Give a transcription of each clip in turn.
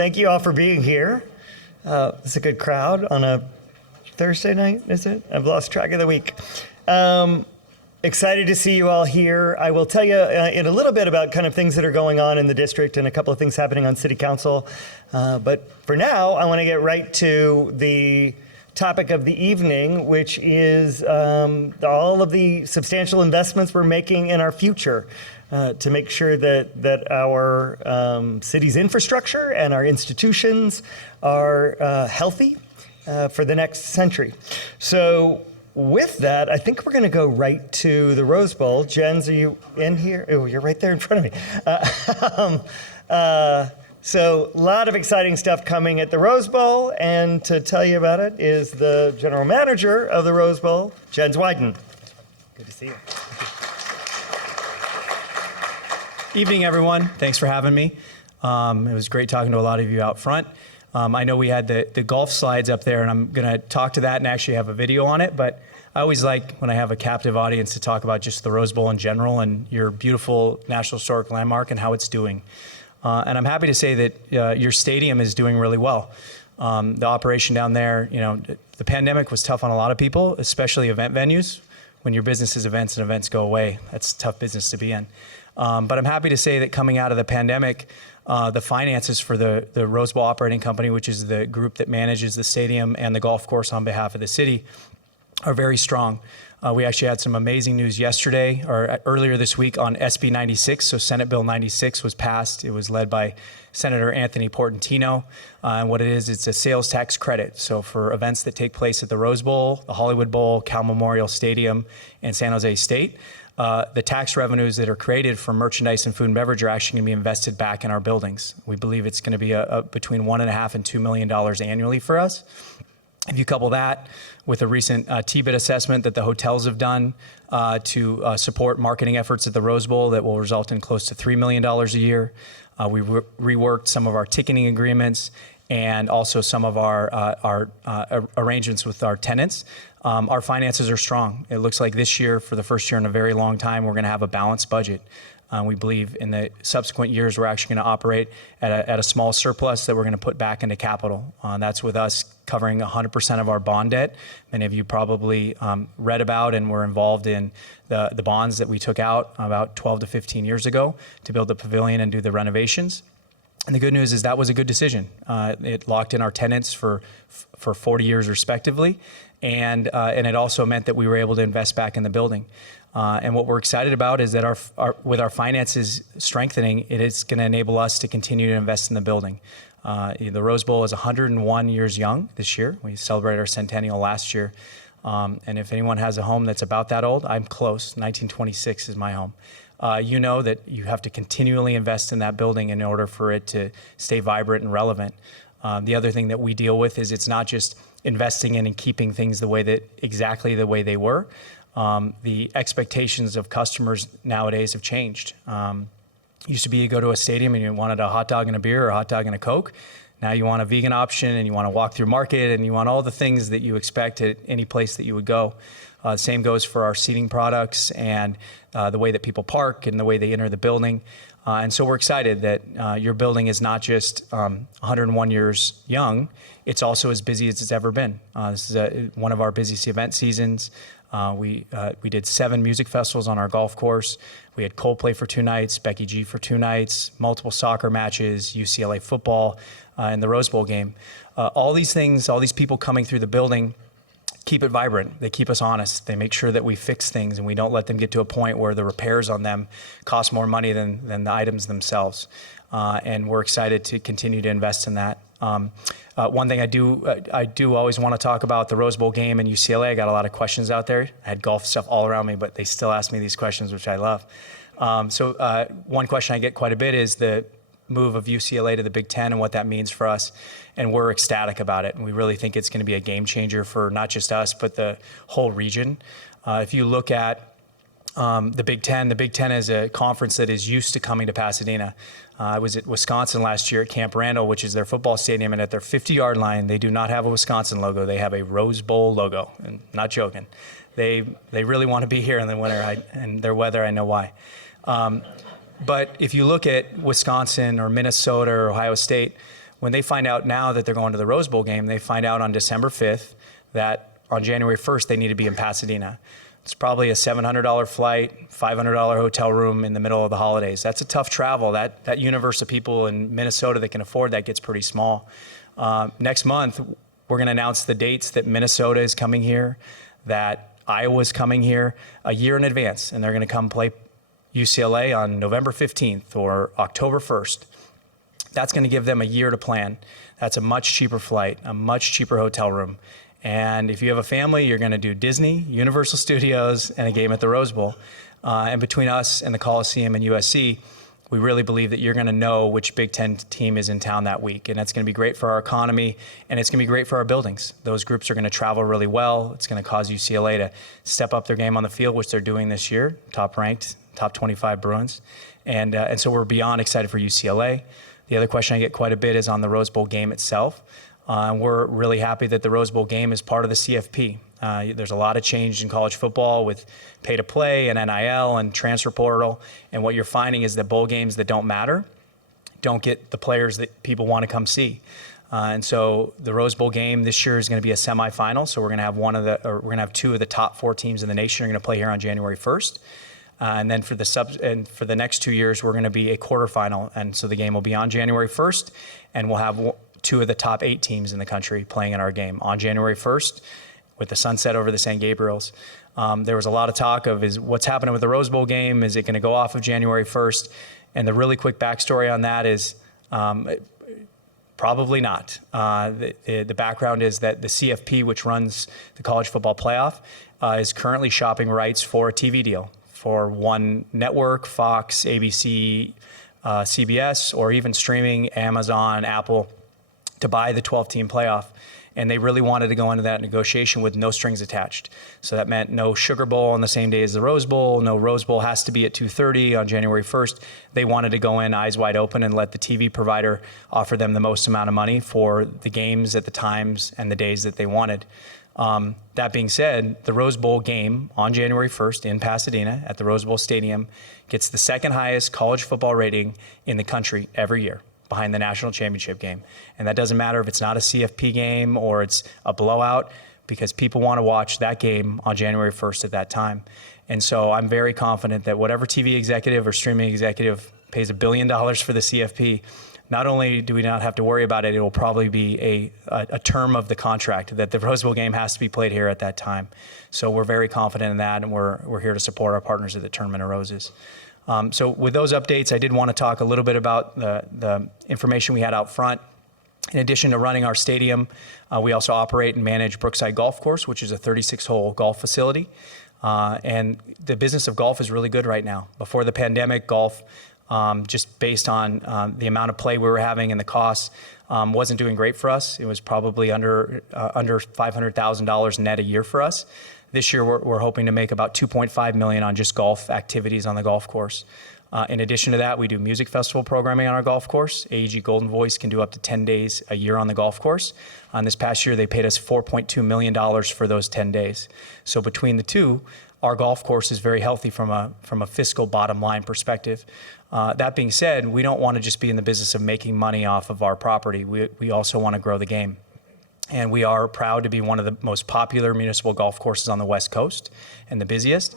Thank you all for being here. It's a good crowd on a Thursday night, is it? I've lost track of the week. Excited to see you all here. I will tell you in a little bit about kind of things that are going on in the district and a couple of things happening on City Council. But for now, I want to get right to the topic of the evening, which is all of the substantial investments we're making in our future to make sure that our city's infrastructure and our institutions are healthy for the next century. So with that, I think we're going to go right to the Rose Bowl. Jens, are you in here? Oh, you're right there in front of me. So a lot of exciting stuff coming at the Rose Bowl, and to tell you about it is the general manager of the Rose Bowl, Jens Wyden. Good to see you. Evening, everyone. Thanks for having me. It was great talking to a lot of you out front. I know we had the golf slides up there, and I'm going to talk to that and actually have a video on it, but I always like when I have a captive audience to talk about just the Rose Bowl in general and your beautiful National Historic Landmark and how it's doing. And I'm happy to say that your stadium is doing really well. The operation down there, the pandemic was tough on a lot of people, especially event venues. When your business is events and events go away, that's tough business to be in. But I'm happy to say that coming out of the pandemic, the finances for the Rose Bowl Operating Company, which is the group that manages the stadium and the golf course on behalf of the city, are very strong. We actually had some amazing news yesterday or earlier this week on SB 96. So Senate Bill 96 was passed. It was led by Senator Anthony Portantino. And what it is, it's a sales tax credit. So for events that take place at the Rose Bowl, the Hollywood Bowl, Cal Memorial Stadium, and San Jose State, the tax revenues that are created from merchandise and food and beverage are actually going to be invested back in our buildings. We believe it's going to be between $1.5 and $2 million annually for us. If you couple that with a recent TBIT assessment that the hotels have done to support marketing efforts at the Rose Bowl that will result in close to $3 million a year. We reworked some of our ticketing agreements and also some of our arrangements with our tenants. Our finances are strong. It looks like this year, for the first year in a very long time, we're going to have a balanced budget. We believe in the subsequent years, we're actually going to operate at a small surplus that we're going to put back into capital. That's with us covering 100% of our bond debt. Many of you probably read about and were involved in the bonds that we took out about 12 to 15 years ago to build the pavilion and do the renovations. And the good news is that was a good decision. It locked in our tenants for 40 years respectively. And it also meant that we were able to invest back in the building. And what we're excited about is that with our finances strengthening, it is going to enable us to continue to invest in the building. The Rose Bowl is 101 years young this year. We celebrated our centennial last year. And if anyone has a home that's about that old, I'm close. 1926 is my home. You know that you have to continually invest in that building in order for it to stay vibrant and relevant. The other thing that we deal with is it's not just investing in and keeping things exactly the way they were. The expectations of customers nowadays have changed. Used to be you go to a stadium and you wanted a hot dog and a beer or a hot dog and a Coke. Now you want a vegan option and you want to walk through market and you want all the things that you expect at any place that you would go. Same goes for our seating products and the way that people park and the way they enter the building. And so we're excited that your building is not just 101 years young, it's also as busy as it's ever been. This is one of our busiest event seasons. We did 7 music festivals on our golf course. We had Coldplay for 2 nights, Becky G for 2 nights, multiple soccer matches, UCLA football, and the Rose Bowl game. All these things, all these people coming through the building keep it vibrant. They keep us honest. They make sure that we fix things and we don't let them get to a point where the repairs on them cost more money than the items themselves. And we're excited to continue to invest in that. One thing I do always want to talk about the Rose Bowl game and UCLA. I got a lot of questions out there. I had golf stuff all around me, but they still ask me these questions, which I love. So one question I get quite a bit is the move of UCLA to the Big Ten and what that means for us. And we're ecstatic about it. And we really think it's going to be a game changer for not just us, but the whole region. If you look at the Big Ten is a conference that is used to coming to Pasadena. I was at Wisconsin last year at Camp Randall, which is their football stadium, and at their 50-yard line, they do not have a Wisconsin logo. They have a Rose Bowl logo, and not joking. They really want to be here in the winter, and their weather, I know why. But if you look at Wisconsin or Minnesota or Ohio State, when they find out now that they're going to the Rose Bowl game, they find out on December 5th that on January 1st, they need to be in Pasadena. It's probably a $700 flight, $500 hotel room in the middle of the holidays. That's a tough travel. That universe of people in Minnesota that can afford that gets pretty small. Next month, we're going to announce the dates that Minnesota is coming here, that Iowa's coming here a year in advance, and they're going to come play UCLA on November 15th or October 1st. That's going to give them a year to plan. That's a much cheaper flight, a much cheaper hotel room. And if you have a family, you're going to do Disney, Universal Studios, and a game at the Rose Bowl. And between us and the Coliseum and USC, we really believe that you're going to know which Big Ten team is in town that week. And that's going to be great for our economy, and it's going to be great for our buildings. Those groups are going to travel really well. It's going to cause UCLA to step up their game on the field, which they're doing this year, top-ranked, top 25 Bruins. And so we're beyond excited for UCLA. The other question I get quite a bit is on the Rose Bowl game itself. And we're really happy that the Rose Bowl game is part of the CFP. There's a lot of change in college football with pay to play and NIL and transfer portal. And what you're finding is that bowl games that don't matter don't get the players that people want to come see. And so the Rose Bowl game this year is going to be a semifinal. So we're going to have two of the top 4 teams in the nation are going to play here on January 1st. And then for the next 2 years, we're going to be a quarterfinal. And so the game will be on January 1st, and we'll have 2 of the top 8 teams in the country playing in our game on January 1st with the sunset over the St. Gabriel's. There was a lot of talk of what's happening with the Rose Bowl game? Is it going to go off of January 1st? And the really quick backstory on that is probably not. The background is that the CFP, which runs the college football playoff, is currently shopping rights for a TV deal for one network, Fox, ABC, CBS, or even streaming, Amazon, Apple, to buy the 12-team playoff. And they really wanted to go into that negotiation with no strings attached. So that meant no Sugar Bowl on the same day as the Rose Bowl. No Rose Bowl has to be at 2:30 on January 1st. They wanted to go in eyes wide open and let the TV provider offer them the most amount of money for the games at the times and the days that they wanted. That being said, the Rose Bowl game on January 1st in Pasadena at the Rose Bowl Stadium gets the second highest college football rating in the country every year, behind the national championship game. And that doesn't matter if it's not a CFP game or it's a blowout, because people want to watch that game on January 1st at that time. And so I'm very confident that whatever TV executive or streaming executive pays $1 billion for the CFP, not only do we not have to worry about it, it will probably be a term of the contract that the Rose Bowl game has to be played here at that time. So we're very confident in that, and we're here to support our partners at the Tournament of Roses. So with those updates, I did want to talk a little bit about the information we had out front. In addition to running our stadium, we also operate and manage Brookside Golf Course, which is a 36-hole golf facility. And the business of golf is really good right now. Before the pandemic, golf, just based on the amount of play we were having and the costs, wasn't doing great for us. It was probably under $500,000 net a year for us. This year, we're hoping to make about $2.5 million on just golf activities on the golf course. In addition to that, we do music festival programming on our golf course. AEG Golden Voice can do up to 10 days a year on the golf course. This past year, they paid us $4.2 million for those 10 days. So between the two, our golf course is very healthy from a fiscal bottom line perspective. That being said, we don't want to just be in the business of making money off of our property. We also want to grow the game. And we are proud to be one of the most popular municipal golf courses on the West Coast and the busiest.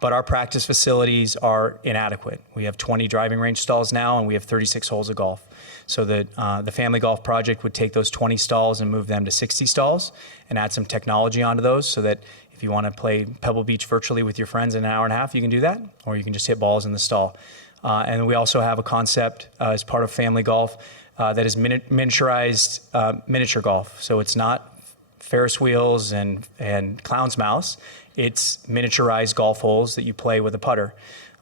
But our practice facilities are inadequate. We have 20 driving range stalls now, and we have 36 holes of golf. So the Family Golf Project would take those 20 stalls and move them to 60 stalls and add some technology onto those so that if you want to play Pebble Beach virtually with your friends in an hour and a half, you can do that, or you can just hit balls in the stall. And we also have a concept as part of Family Golf that is miniaturized miniature golf. So it's not Ferris wheels and clown's mouse. It's miniaturized golf holes that you play with a putter.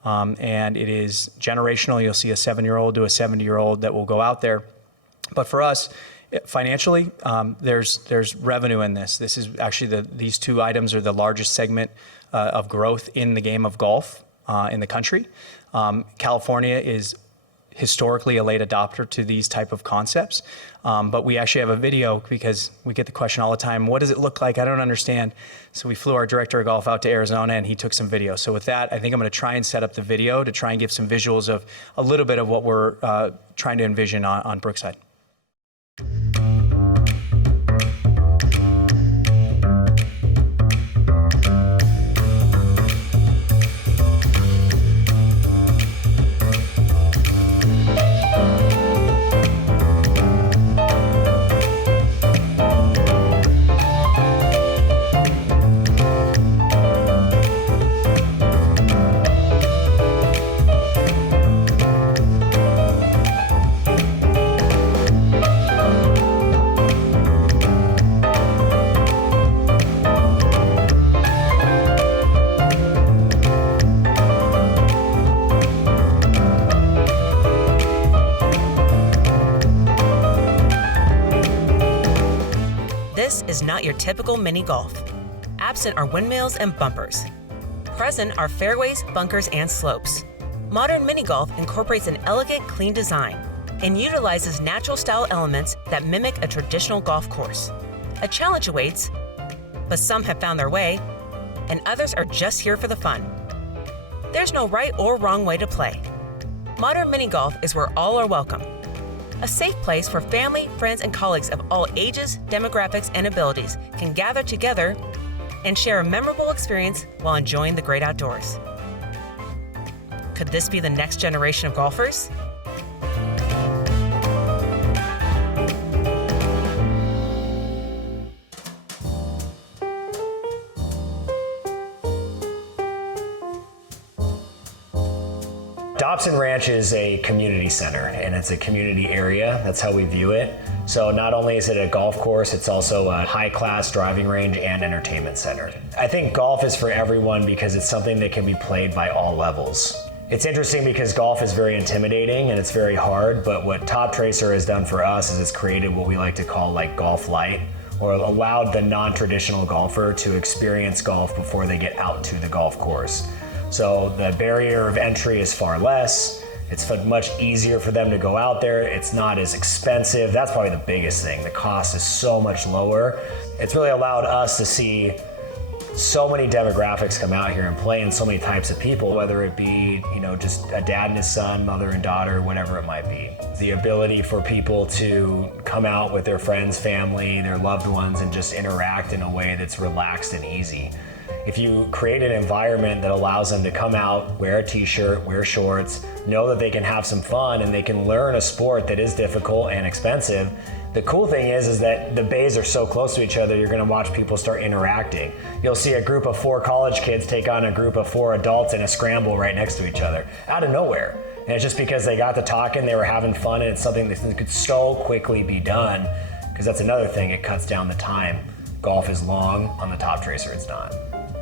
And it is generational. You'll see a 7-year-old to a 70-year-old that will go out there. But for us, financially, there's revenue in this. This is actually these two items are the largest segment of growth in the game of golf in the country. California is historically a late adopter to these type of concepts. But we actually have a video because we get the question all the time, what does it look like? I don't understand. So we flew our director of golf out to Arizona and he took some video. So with that, I think I'm going to try and set up the video to try and give some visuals of a little bit of what we're trying to envision on Brookside. This is not your typical mini golf. Absent are windmills and bumpers. Present are fairways, bunkers, and slopes. Modern mini golf incorporates an elegant, clean design and utilizes natural style elements that mimic a traditional golf course. A challenge awaits, but some have found their way, and others are just here for the fun. There's no right or wrong way to play. Modern mini golf is where all are welcome. A safe place where family, friends, and colleagues of all ages, demographics, and abilities can gather together and share a memorable experience while enjoying the great outdoors. Could this be the next generation of golfers? Dobson Ranch is a community center, and it's a community area. That's how we view it. So not only is it a golf course, it's also a high-class driving range and entertainment center. I think golf is for everyone because it's something that can be played by all levels. It's interesting because golf is very intimidating and it's very hard, but what Top Tracer has done for us is it's created what we like to call like golf light, or allowed the non-traditional golfer to experience golf before they get out to the golf course. So the barrier of entry is far less. It's much easier for them to go out there. It's not as expensive. That's probably the biggest thing. The cost is so much lower. It's really allowed us to see so many demographics come out here and play, and so many types of people, whether it be, just a dad and his son, mother and daughter, whatever it might be. The ability for people to come out with their friends, family, their loved ones, and just interact in a way that's relaxed and easy. If you create an environment that allows them to come out, wear a t-shirt, wear shorts, know that they can have some fun and they can learn a sport that is difficult and expensive, the cool thing is that the bays are so close to each other, you're gonna watch people start interacting. You'll see a group of 4 college kids take on a group of 4 adults in a scramble right next to each other, out of nowhere. And it's just because they got to talking, they were having fun, and it's something that could so quickly be done, because that's another thing, it cuts down the time. Golf is long, on the Top Tracer it's not.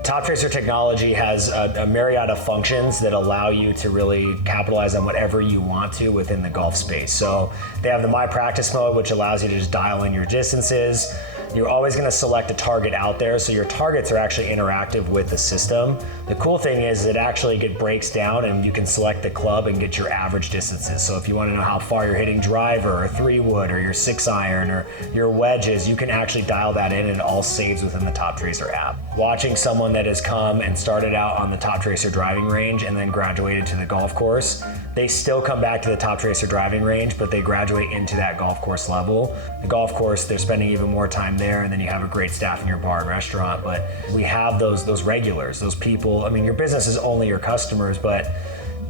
Top Tracer technology has a myriad of functions that allow you to really capitalize on whatever you want to within the golf space. So they have the My Practice mode, which allows you to just dial in your distances. You're always going to select a target out there, so your targets are actually interactive with the system. The cool thing is it actually breaks down and you can select the club and get your average distances. So if you want to know how far you're hitting driver or 3-wood or your 6-iron or your wedges, you can actually dial that in and it all saves within the Top Tracer app. Watching someone that has come and started out on the Top Tracer driving range and then graduated to the golf course, they still come back to the Top Tracer driving range, but they graduate into that golf course level. The golf course, they're spending even more time there, and then you have a great staff in your bar and restaurant. But we have those regulars, those people. I mean, your business is only your customers, but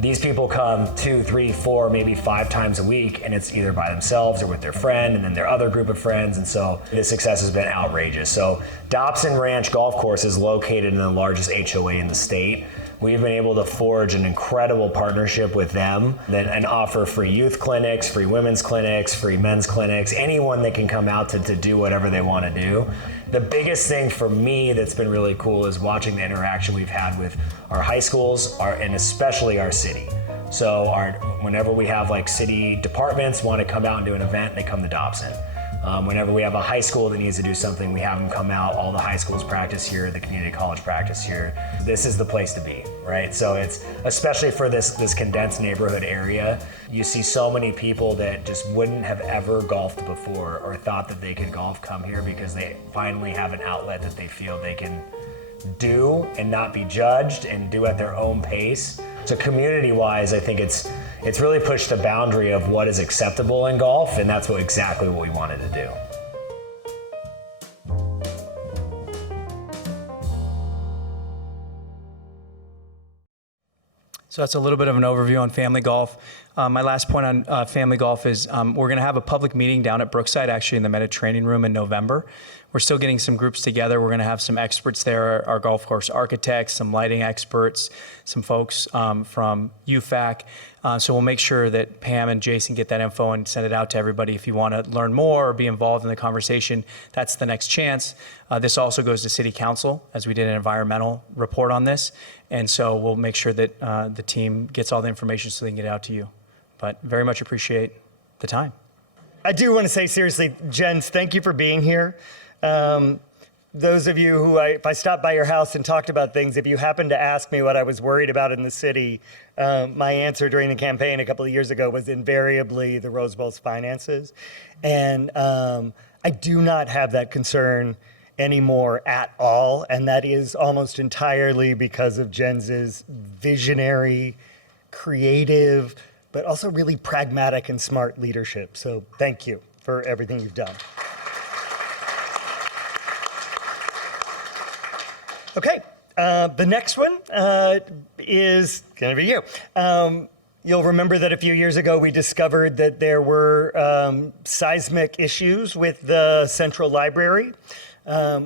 these people come 2, 3, 4, maybe 5 times a week, and it's either by themselves or with their friend and then their other group of friends, and so the success has been outrageous. So Dobson Ranch Golf Course is located in the largest HOA in the state. We've been able to forge an incredible partnership with them and offer free youth clinics, free women's clinics, free men's clinics, anyone that can come out to do whatever they want to do. The biggest thing for me that's been really cool is watching the interaction we've had with our high schools and especially our city. So whenever we have like city departments want to come out and do an event, they come to Dobson. Whenever we have a high school that needs to do something, we have them come out. All the high schools practice here, the community college practice here. This is the place to be, right? So it's, especially for this condensed neighborhood area, you see so many people that just wouldn't have ever golfed before or thought that they could golf come here because they finally have an outlet that they feel they can do and not be judged and do at their own pace. So community-wise, I think it's really pushed the boundary of what is acceptable in golf, and that's exactly what we wanted to do. So that's a little bit of an overview on family golf. My last point on family golf is we're going to have a public meeting down at Brookside, actually in the Mediterranean Room in November. We're still getting some groups together. We're going to have some experts there, our golf course architects, some lighting experts, some folks from UFAC. So we'll make sure that Pam and Jason get that info and send it out to everybody. If you want to learn more or be involved in the conversation, that's the next chance. This also goes to City Council, as we did an environmental report on this. And so we'll make sure that the team gets all the information so they can get it out to you. But very much appreciate the time. I do want to say seriously, Jens, thank you for being here. Those of you who, if I stopped by your house and talked about things, if you happened to ask me what I was worried about in the city, my answer during the campaign a couple of years ago was invariably the Rose Bowl's finances. And I do not have that concern anymore at all. And that is almost entirely because of Jens's visionary, creative, but also really pragmatic and smart leadership. So thank you for everything you've done. Okay, the next one is going to be you. You'll remember that a few years ago we discovered that there were seismic issues with the Central Library.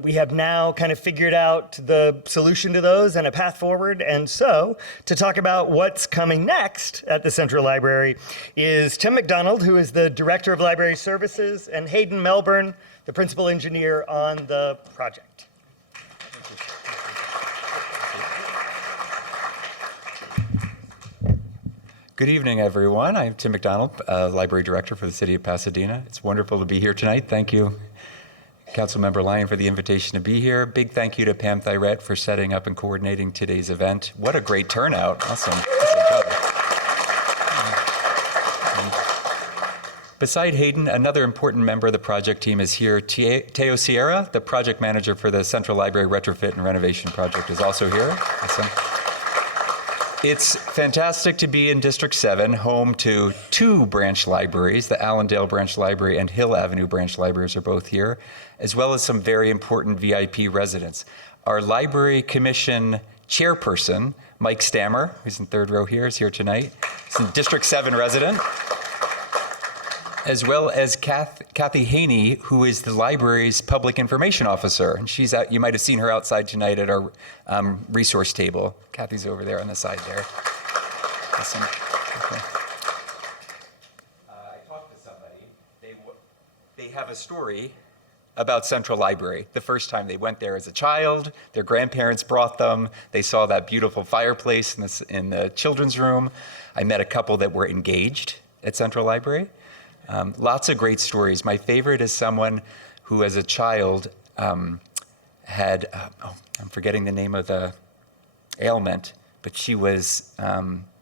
We have now kind of figured out the solution to those and a path forward. And so to talk about what's coming next at the Central Library is Tim McDonald, who is the Director of Library Services, and Hayden Melbourne, the Principal Engineer on the project. Good evening, everyone. I'm Tim McDonald, Library Director for the City of Pasadena. It's wonderful to be here tonight. Thank you, Councilmember Lyon, for the invitation to be here. Big thank you to Pam Thyrett for setting up and coordinating today's event. What a great turnout. Awesome. Beside Hayden, another important member of the project team is here. Teo Sierra, the project manager for the Central Library Retrofit and Renovation Project, is also here. Awesome. It's fantastic to be in District 7, home to two branch libraries. The Allendale Branch Library and Hill Avenue Branch Libraries are both here, as well as some very important VIP residents. Our Library Commission chairperson, Mike Stammer, who's in third row here, is here tonight. He's a District 7 resident, as well as Kathy Haney, who is the library's public information officer. And she's out, you might have seen her outside tonight at our resource table. Kathy's over there on the side there. Awesome. Okay. I talked to somebody. They have a story about Central Library. The first time they went there as a child, their grandparents brought them. They saw that beautiful fireplace in the children's room. I met a couple that were engaged at Central Library. Lots of great stories. My favorite is someone who, as a child, had, I'm forgetting the name of the ailment, but she was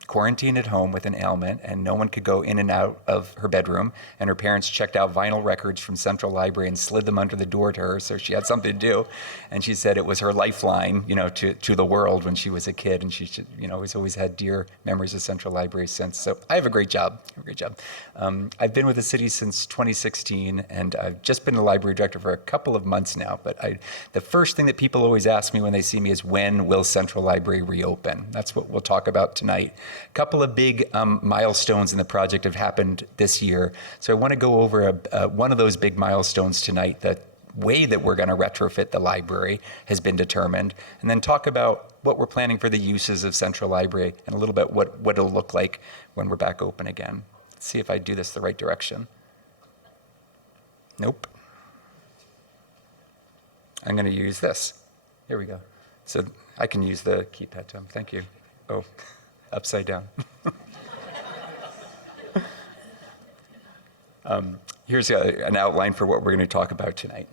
quarantined at home with an ailment, and no one could go in and out of her bedroom, and her parents checked out vinyl records from Central Library and slid them under the door to her so she had something to do. And she said it was her lifeline, to the world when she was a kid, and she, has always had dear memories of Central Library since. So I have a great job. I've been with the city since 2016, and I've just been the library director for a couple of months now. But the first thing that people always ask me when they see me is, when will Central Library reopen? That's what we'll talk about tonight. A couple of big milestones in the project have happened this year. So I want to go over one of those big milestones tonight. The way that we're going to retrofit the library has been determined, and then talk about what we're planning for the uses of Central Library and a little bit what it'll look like when we're back open again. Let's see if I do this the right direction. Nope. I'm going to use this. Here we go. So I can use the keypad, Tom. Thank you. Oh, upside down. Here's an outline for what we're going to talk about tonight.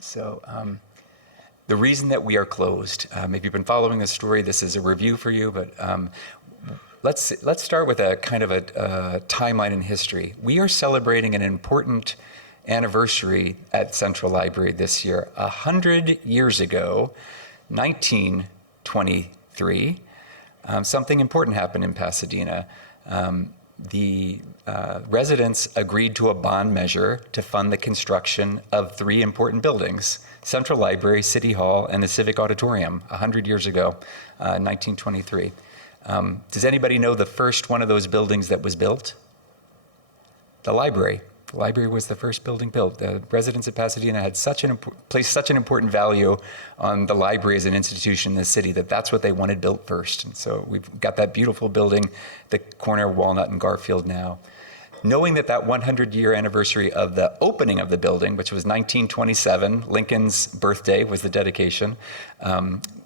So the reason that we are closed, if you've been following this story, this is a review for you, but let's start with a kind of a timeline in history. We are celebrating an important anniversary at Central Library this year. 100 years ago, 1923, something important happened in Pasadena. The residents agreed to a bond measure to fund the construction of three important buildings: Central Library, City Hall, and the Civic Auditorium, 100 years ago, 1923. Does anybody know the first one of those buildings that was built? The library. The library was the first building built. The residents of Pasadena had placed such an important value on the library as an institution in the city that's what they wanted built first. And so we've got that beautiful building, the corner of Walnut and Garfield now. Knowing that 100-year anniversary of the opening of the building, which was 1927, Lincoln's birthday was the dedication,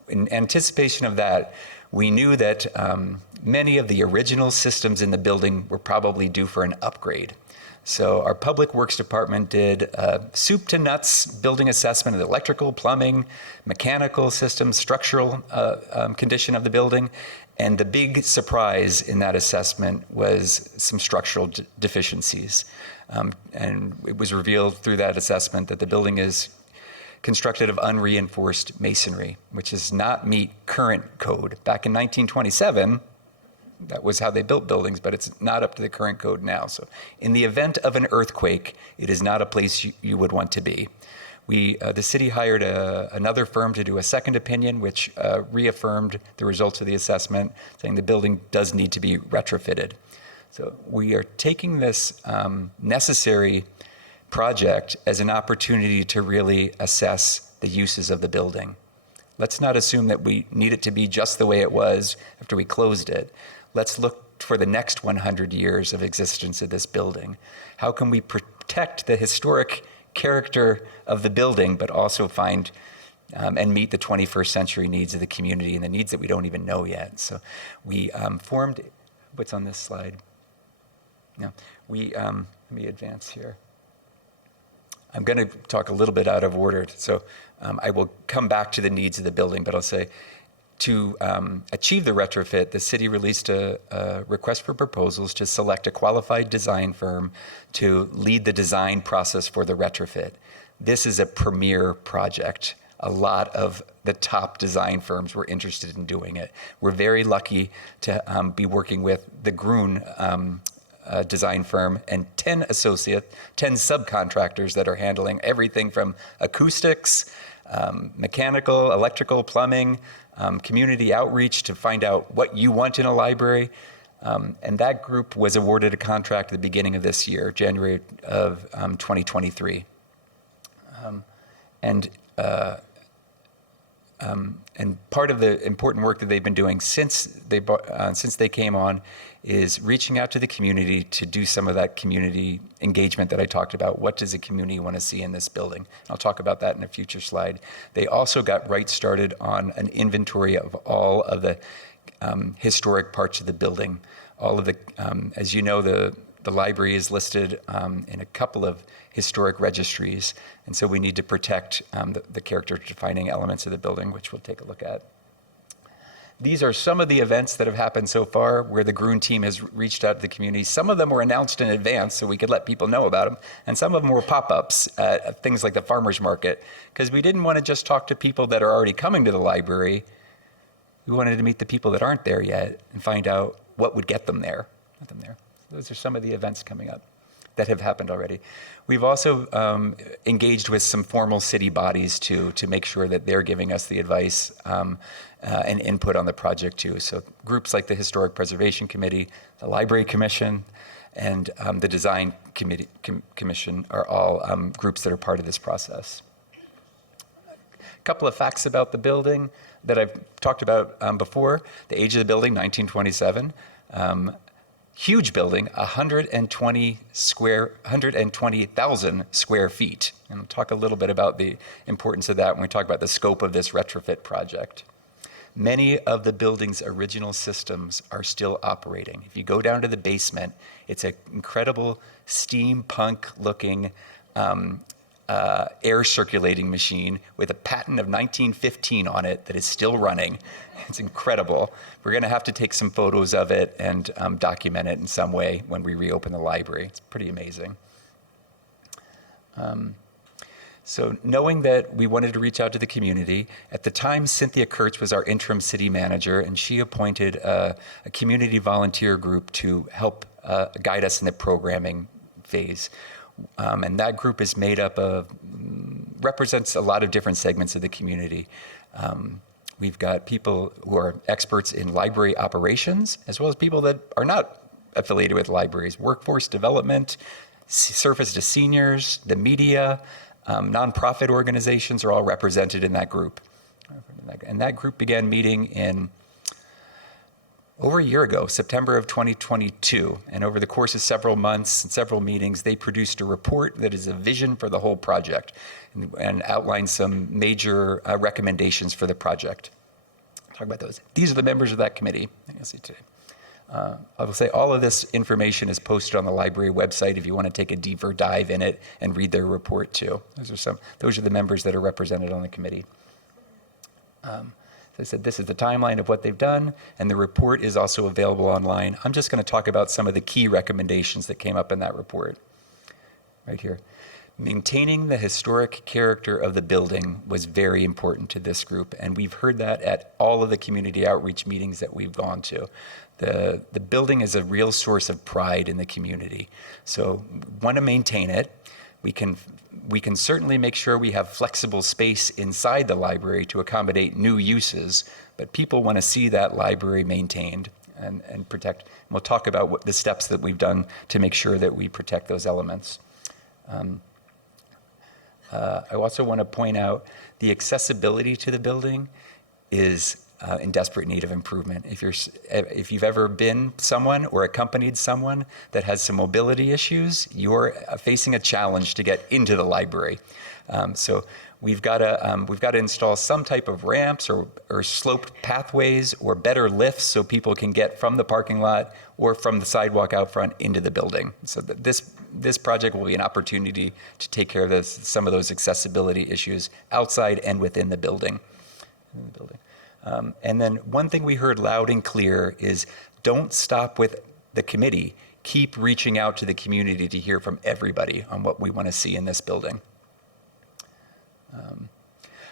in anticipation of that, we knew that many of the original systems in the building were probably due for an upgrade. So our Public Works Department did a soup to nuts building assessment of the electrical, plumbing, mechanical systems, structural condition of the building. And the big surprise in that assessment was some structural deficiencies. And it was revealed through that assessment that the building is constructed of unreinforced masonry, which does not meet current code. Back in 1927, that was how they built buildings, but it's not up to the current code now. So in the event of an earthquake, it is not a place you would want to be. The city hired another firm to do a second opinion, which reaffirmed the results of the assessment, saying the building does need to be retrofitted. So we are taking this necessary project as an opportunity to really assess the uses of the building. Let's not assume that we need it to be just the way it was after we closed it. Let's look for the next 100 years of existence of this building. How can we protect the historic character of the building, but also find and meet the 21st century needs of the community and the needs that we don't even know yet? So we formed, what's on this slide? No, let me advance here. I'm going to talk a little bit out of order, so I will come back to the needs of the building, but I'll say to achieve the retrofit, the city released a request for proposals to select a qualified design firm to lead the design process for the retrofit. This is a premier project. A lot of the top design firms were interested in doing it. We're very lucky to be working with the Gruen design firm and 10 subcontractors that are handling everything from acoustics, mechanical, electrical, plumbing, community outreach to find out what you want in a library. And that group was awarded a contract at the beginning of this year, January of 2023. And part of the important work that they've been doing since they came on is reaching out to the community to do some of that community engagement that I talked about. What does the community want to see in this building? I'll talk about that in a future slide. They also got right started on an inventory of all of the historic parts of the building. All of the, as you know, the library is listed in a couple of historic registries, and so we need to protect the character-defining elements of the building, which we'll take a look at. These are some of the events that have happened so far where the Gruen team has reached out to the community. Some of them were announced in advance so we could let people know about them, and some of them were pop-ups at things like the farmer's market, because we didn't want to just talk to people that are already coming to the library. We wanted to meet the people that aren't there yet and find out what would get them there. Those are some of the events coming up that have happened already. We've also engaged with some formal city bodies to make sure that they're giving us the advice and input on the project too. So groups like the Historic Preservation Committee, the Library Commission, and the Design Commission are all groups that are part of this process. A couple of facts about the building that I've talked about before. The age of the building, 1927. Huge building, 120,000 square feet. And I'll talk a little bit about the importance of that when we talk about the scope of this retrofit project. Many of the building's original systems are still operating. If you go down to the basement, it's an incredible steampunk-looking air circulating machine with a patent of 1915 on it that is still running. It's incredible. We're going to have to take some photos of it and document it in some way when we reopen the library. It's pretty amazing. So knowing that we wanted to reach out to the community, at the time Cynthia Kurtz was our interim city manager, and she appointed a community volunteer group to help guide us in the programming phase. And that group is made up of, represents a lot of different segments of the community. We've got people who are experts in library operations, as well as people that are not affiliated with libraries, workforce development, service to seniors, the media, nonprofit organizations are all represented in that group. And that group began meeting in over a year ago, September of 2022, and over the course of several months and several meetings, they produced a report that is a vision for the whole project and outlined some major recommendations for the project. I'll talk about those. These are the members of that committee that you'll see today. I will say all of this information is posted on the library website if you want to take a deeper dive in it and read their report too. Those are the members that are represented on the committee. As I said, this is the timeline of what they've done, and the report is also available online. I'm just going to talk about some of the key recommendations that came up in that report. Right here. Maintaining the historic character of the building was very important to this group, and we've heard that at all of the community outreach meetings that we've gone to. The building is a real source of pride in the community, so we want to maintain it. We can certainly make sure we have flexible space inside the library to accommodate new uses, but people want to see that library maintained and protect. And we'll talk about what the steps that we've done to make sure that we protect those elements. I also want to point out the accessibility to the building is in desperate need of improvement. If you've ever been someone or accompanied someone that has some mobility issues, you're facing a challenge to get into the library. So we've got to install some type of ramps or sloped pathways or better lifts so people can get from the parking lot or from the sidewalk out front into the building. So this project will be an opportunity to take care of some of those accessibility issues outside and within the building. And then one thing we heard loud and clear is don't stop with the committee. Keep reaching out to the community to hear from everybody on what we want to see in this building. I'm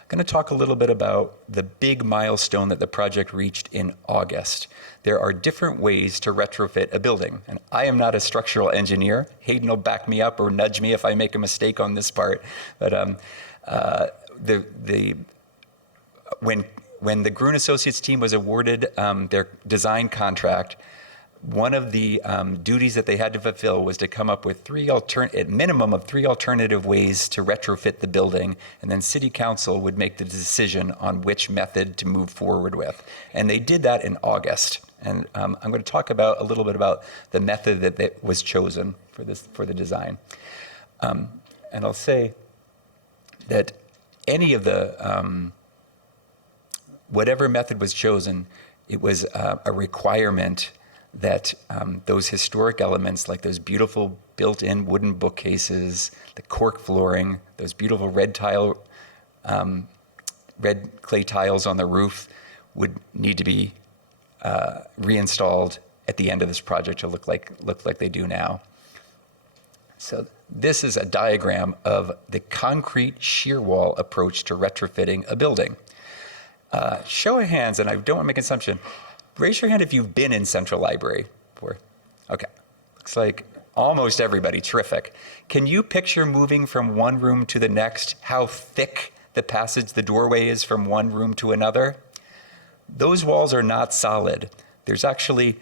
going to talk a little bit about the big milestone that the project reached in August. There are different ways to retrofit a building, and I am not a structural engineer. Hayden will back me up or nudge me if I make a mistake on this part. But when the Gruen Associates team was awarded their design contract, one of the duties that they had to fulfill was to come up with at minimum of three alternative ways to retrofit the building, and then City Council would make the decision on which method to move forward with. And they did that in August. And I'm going to talk a little bit about the method that was chosen for the design. And I'll say that any of the whatever method was chosen, it was a requirement that those historic elements, like those beautiful built-in wooden bookcases, the cork flooring, those beautiful red clay tiles on the roof, would need to be reinstalled at the end of this project to look like they do now. So this is a diagram of the concrete shear wall approach to retrofitting a building. Show of hands, and I don't want to make an assumption. Raise your hand if you've been in Central Library before. Okay, looks like almost everybody. Terrific. Can you picture moving from one room to the next, how thick the doorway is from one room to another? Those walls are not solid. There's actually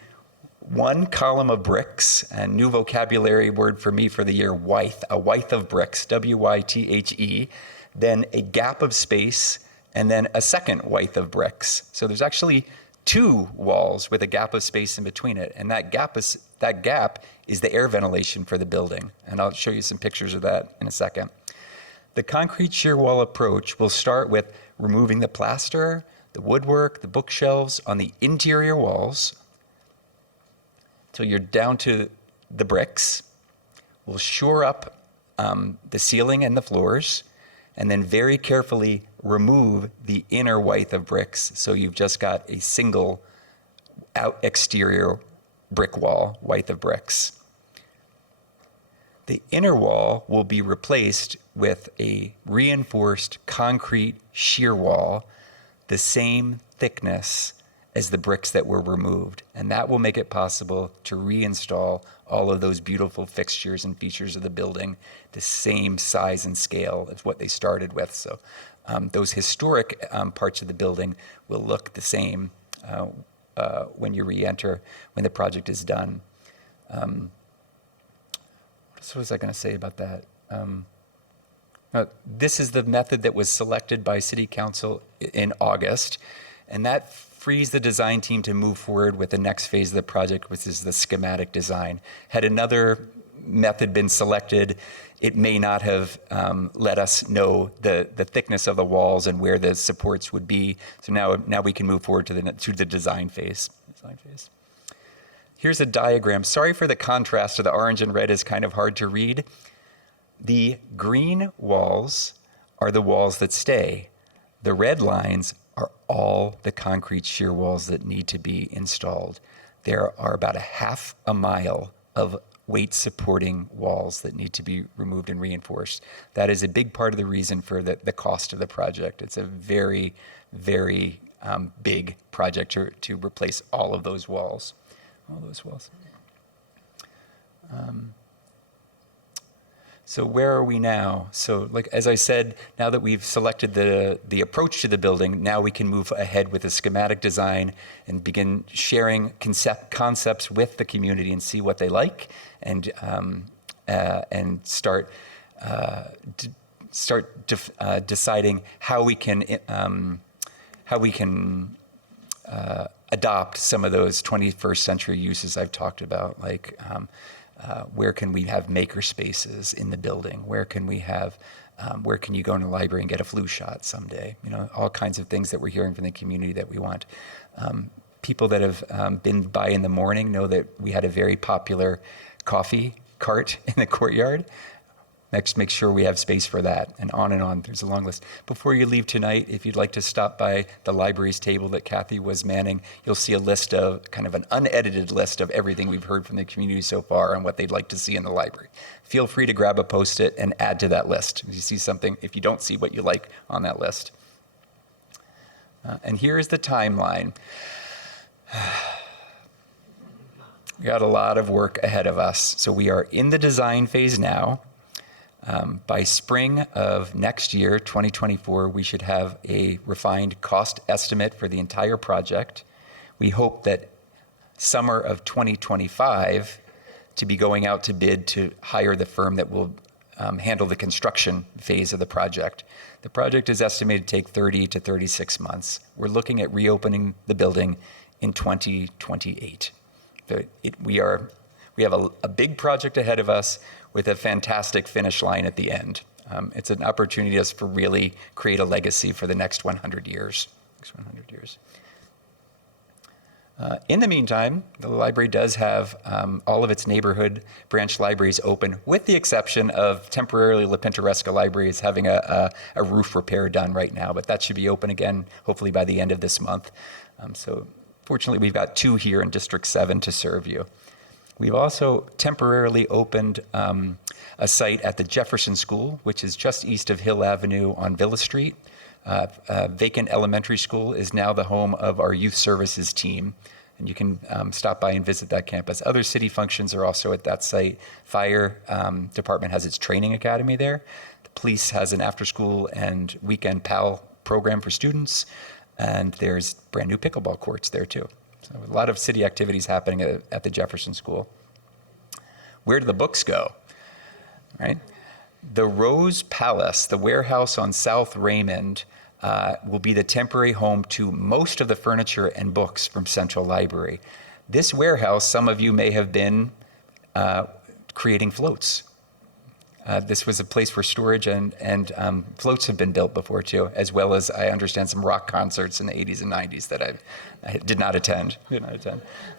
one column of bricks, and new vocabulary word for me for the year, wythe, a wythe of bricks, W-Y-T-H-E, then a gap of space, and then a second wythe of bricks. So there's actually two walls with a gap of space in between it, and that gap is the air ventilation for the building, and I'll show you some pictures of that in a second. The concrete shear wall approach will start with removing the plaster, the woodwork, the bookshelves on the interior walls till you're down to the bricks. We'll shore up the ceiling and the floors, and then very carefully remove the inner wythe of bricks, so you've just got a single exterior brick wall, wythe of bricks. The inner wall will be replaced with a reinforced concrete shear wall, the same thickness as the bricks that were removed, and that will make it possible to reinstall all of those beautiful fixtures and features of the building, the same size and scale as what they started with. So those historic parts of the building will look the same when you re-enter, when the project is done. What was I going to say about that? This is the method that was selected by City Council in August, and that frees the design team to move forward with the next phase of the project, which is the schematic design. Had another method been selected, it may not have let us know the thickness of the walls and where the supports would be. So now we can move forward to the design phase. Here's a diagram. Sorry for the contrast to the orange and red is kind of hard to read. The green walls are the walls that stay. The red lines are all the concrete shear walls that need to be installed. There are about a half a mile of weight supporting walls that need to be removed and reinforced. That is a big part of the reason for the cost of the project. It's a very, very big project to replace all of those walls. So where are we now? So like, as I said, now that we've selected the approach to the building, now we can move ahead with a schematic design and begin sharing concepts with the community and see what they like, and start deciding how we can adopt some of those 21st century uses I've talked about, like where can we have maker spaces in the building? Where can we have, where can you go in the library and get a flu shot someday? You know, all kinds of things that we're hearing from the community that we want. People that have been by in the morning know that we had a very popular coffee cart in the courtyard. Next, make sure we have space for that, and on and on. There's a long list. Before you leave tonight, if you'd like to stop by the library's table that Kathy was manning, you'll see a list of, kind of an unedited list of everything we've heard from the community so far and what they'd like to see in the library. Feel free to grab a Post-it and add to that list if you see something, if you don't see what you like on that list. And here is the timeline. We got a lot of work ahead of us. So we are in the design phase now. By spring of next year, 2024, we should have a refined cost estimate for the entire project. We hope that summer of 2025 to be going out to bid to hire the firm that will handle the construction phase of the project. The project is estimated to take 30 to 36 months. We're looking at reopening the building in 2028. We have a big project ahead of us with a fantastic finish line at the end. It's an opportunity for us to really create a legacy for the next 100 years. In the meantime, the library does have all of its neighborhood branch libraries open, with the exception of temporarily La Pintoresca Library is having a roof repair done right now, but that should be open again, hopefully by the end of this month. So fortunately, we've got 2 here in District 7 to serve you. We've also temporarily opened a site at the Jefferson School, which is just east of Hill Avenue on Villa Street. Vacant elementary school is now the home of our youth services team, and you can stop by and visit that campus. Other city functions are also at that site. Fire department has its training academy there. The police has an after-school and weekend PAL program for students, and there's brand new pickleball courts there too. So a lot of city activities happening at the Jefferson School. Where do the books go? Right? The Rose Palace, the warehouse on South Raymond, will be the temporary home to most of the furniture and books from Central Library. This warehouse, some of you may have been creating floats. This was a place for storage, and floats have been built before too, as well as, I understand, some rock concerts in the 80s and 90s that I did not attend.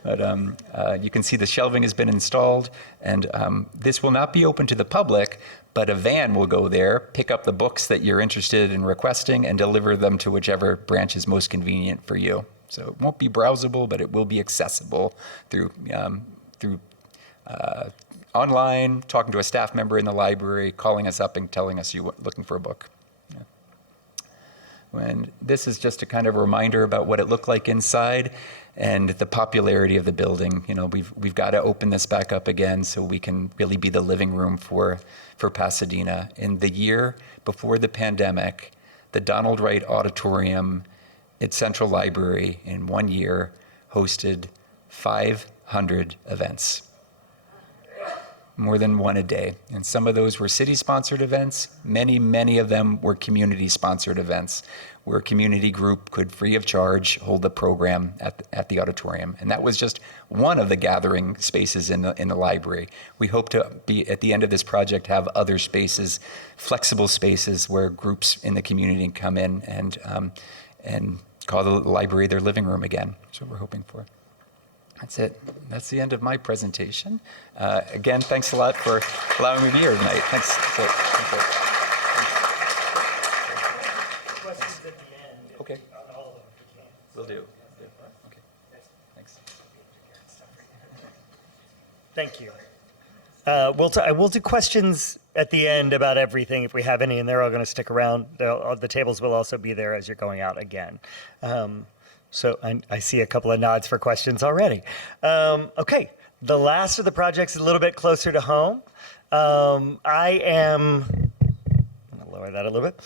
But you can see the shelving has been installed, and this will not be open to the public, but a van will go there, pick up the books that you're interested in requesting, and deliver them to whichever branch is most convenient for you. So it won't be browsable, but it will be accessible through online, talking to a staff member in the library, calling us up and telling us you're looking for a book. And this is just a kind of reminder about what it looked like inside and the popularity of the building. You know, we've got to open this back up again so we can really be the living room for Pasadena. In the year before the pandemic, the Donald Wright Auditorium at Central Library in 1 year hosted 500 events. More than one a day. And some of those were city-sponsored events. Many of them were community-sponsored events where a community group could, free of charge, hold the program at the auditorium. And that was just one of the gathering spaces in the library. We hope to be, at the end of this project, have other spaces, flexible spaces where groups in the community can come in and call the library their living room again. That's what we're hoping for. That's it. That's the end of my presentation. Again, thanks a lot for allowing me to be here tonight. Thanks. Questions at the end. Okay. On all of them, if you can. Will do. Okay. Thanks. Thank you. We'll do questions at the end about everything if we have any, and they're all going to stick around. The tables will also be there as you're going out again. So I see a couple of nods for questions already. Okay, the last of the projects is a little bit closer to home. I'm going to lower that a little bit.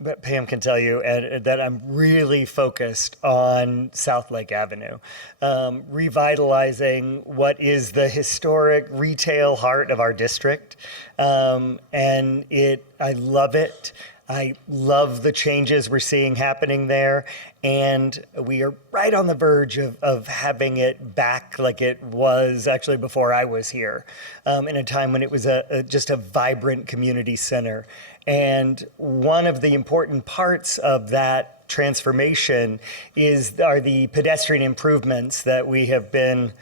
But Pam can tell you that I'm really focused on South Lake Avenue, revitalizing what is the historic retail heart of our district. And I love it. I love the changes we're seeing happening there. And we are right on the verge of having it back like it was actually before I was here, in a time when it was just a vibrant community center. And one of the important parts of that transformation are the pedestrian improvements that we have been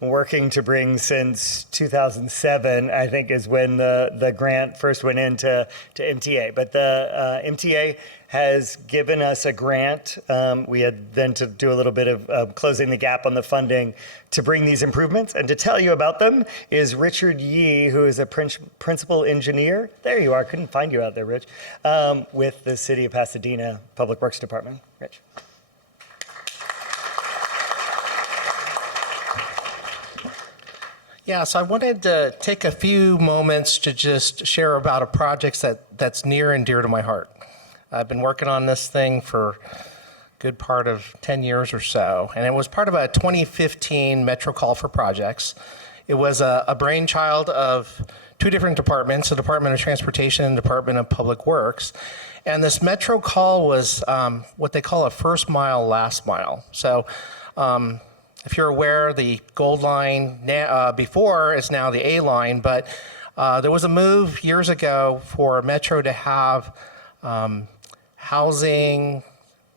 working to bring since 2007, I think is when the grant first went into MTA. But the MTA has given us a grant. We had then to do a little bit of closing the gap on the funding to bring these improvements. And to tell you about them is Richard Yee, who is a principal engineer. There you are. Couldn't find you out there, Rich. With the City of Pasadena Public Works Department. Rich. Yeah, so I wanted to take a few moments to just share about a project that's near and dear to my heart. I've been working on this thing for a good part of 10 years or so, and it was part of a 2015 Metro Call for Projects. It was a brainchild of two different departments, the Department of Transportation and Department of Public Works. And this Metro Call was what they call a first mile, last mile. So if you're aware, the Gold Line before is now the A line, but there was a move years ago for Metro to have housing,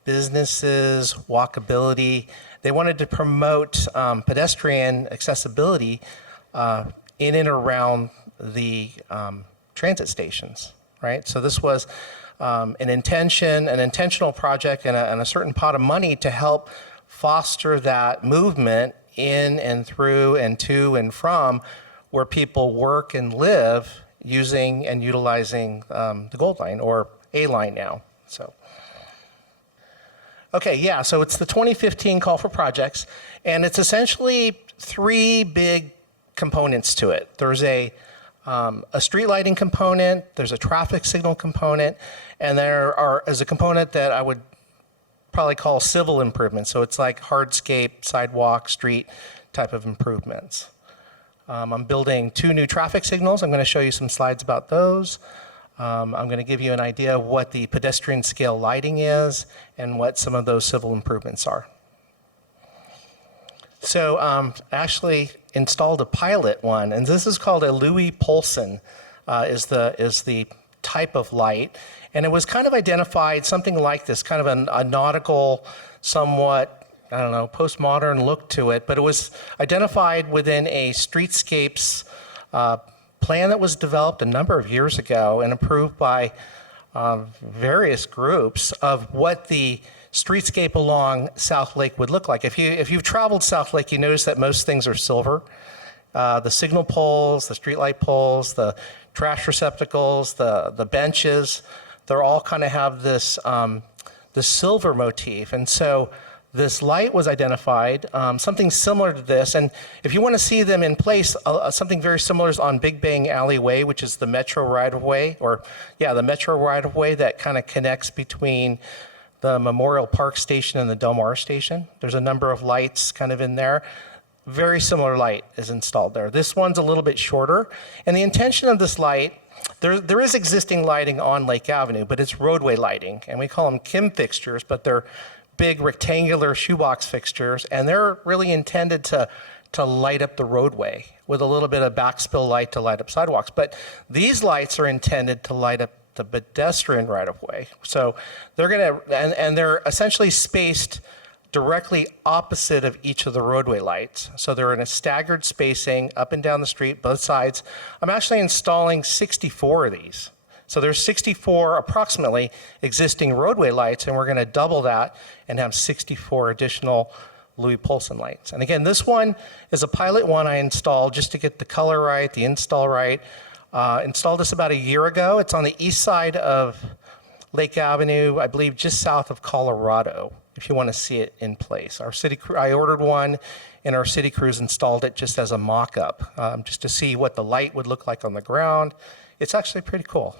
businesses, walkability. They wanted to promote pedestrian accessibility in and around the transit stations, right? So this was an intentional project and a certain pot of money to help foster that movement in and through and to and from where people work and live using and utilizing the Gold Line, or A line now. So, okay, yeah, so it's the 2015 Call for Projects, and it's essentially three big components to it. There's a street lighting component, there's a traffic signal component, and there is a component that I would probably call civil improvements. So it's like hardscape, sidewalk, street type of improvements. I'm building 2 new traffic signals. I'm going to show you some slides about those. I'm going to give you an idea of what the pedestrian scale lighting is and what some of those civil improvements are. So actually installed a pilot one, and this is called a Louis Polson is the type of light. And it was kind of identified something like this, kind of a nautical, somewhat, I don't know, postmodern look to it, but it was identified within a streetscapes plan that was developed a number of years ago and approved by various groups of what the streetscape along South Lake would look like. If you've traveled South Lake, you notice that most things are silver. The signal poles, the streetlight poles, the trash receptacles, the benches, they're all kind of have this silver motif. And so this light was identified, something similar to this. And if you want to see them in place, something very similar is on Big Bang Alleyway, which is the Metro right-of-way, the Metro right-of-way that kind of connects between the Memorial Park Station and the Del Mar Station. There's a number of lights kind of in there. Very similar light is installed there. This one's a little bit shorter. And the intention of this light, there is existing lighting on Lake Avenue, but it's roadway lighting. And we call them Kim fixtures, but they're big rectangular shoebox fixtures. And they're really intended to light up the roadway with a little bit of backspill light to light up sidewalks. But these lights are intended to light up the pedestrian right-of-way. So they're going to, and they're essentially spaced directly opposite of each of the roadway lights. So they're in a staggered spacing up and down the street, both sides. I'm actually installing 64 of these. So there's 64 approximately existing roadway lights, and we're going to double that and have 64 additional Louis Poulsen lights. And again, this one is a pilot one I installed just to get the color right, the install right. Installed this about a year ago. It's on the east side of Lake Avenue, I believe just south of Colorado, if you want to see it in place. Our city crew, I ordered one, and our city crews installed it just as a mock-up, just to see what the light would look like on the ground. It's actually pretty cool.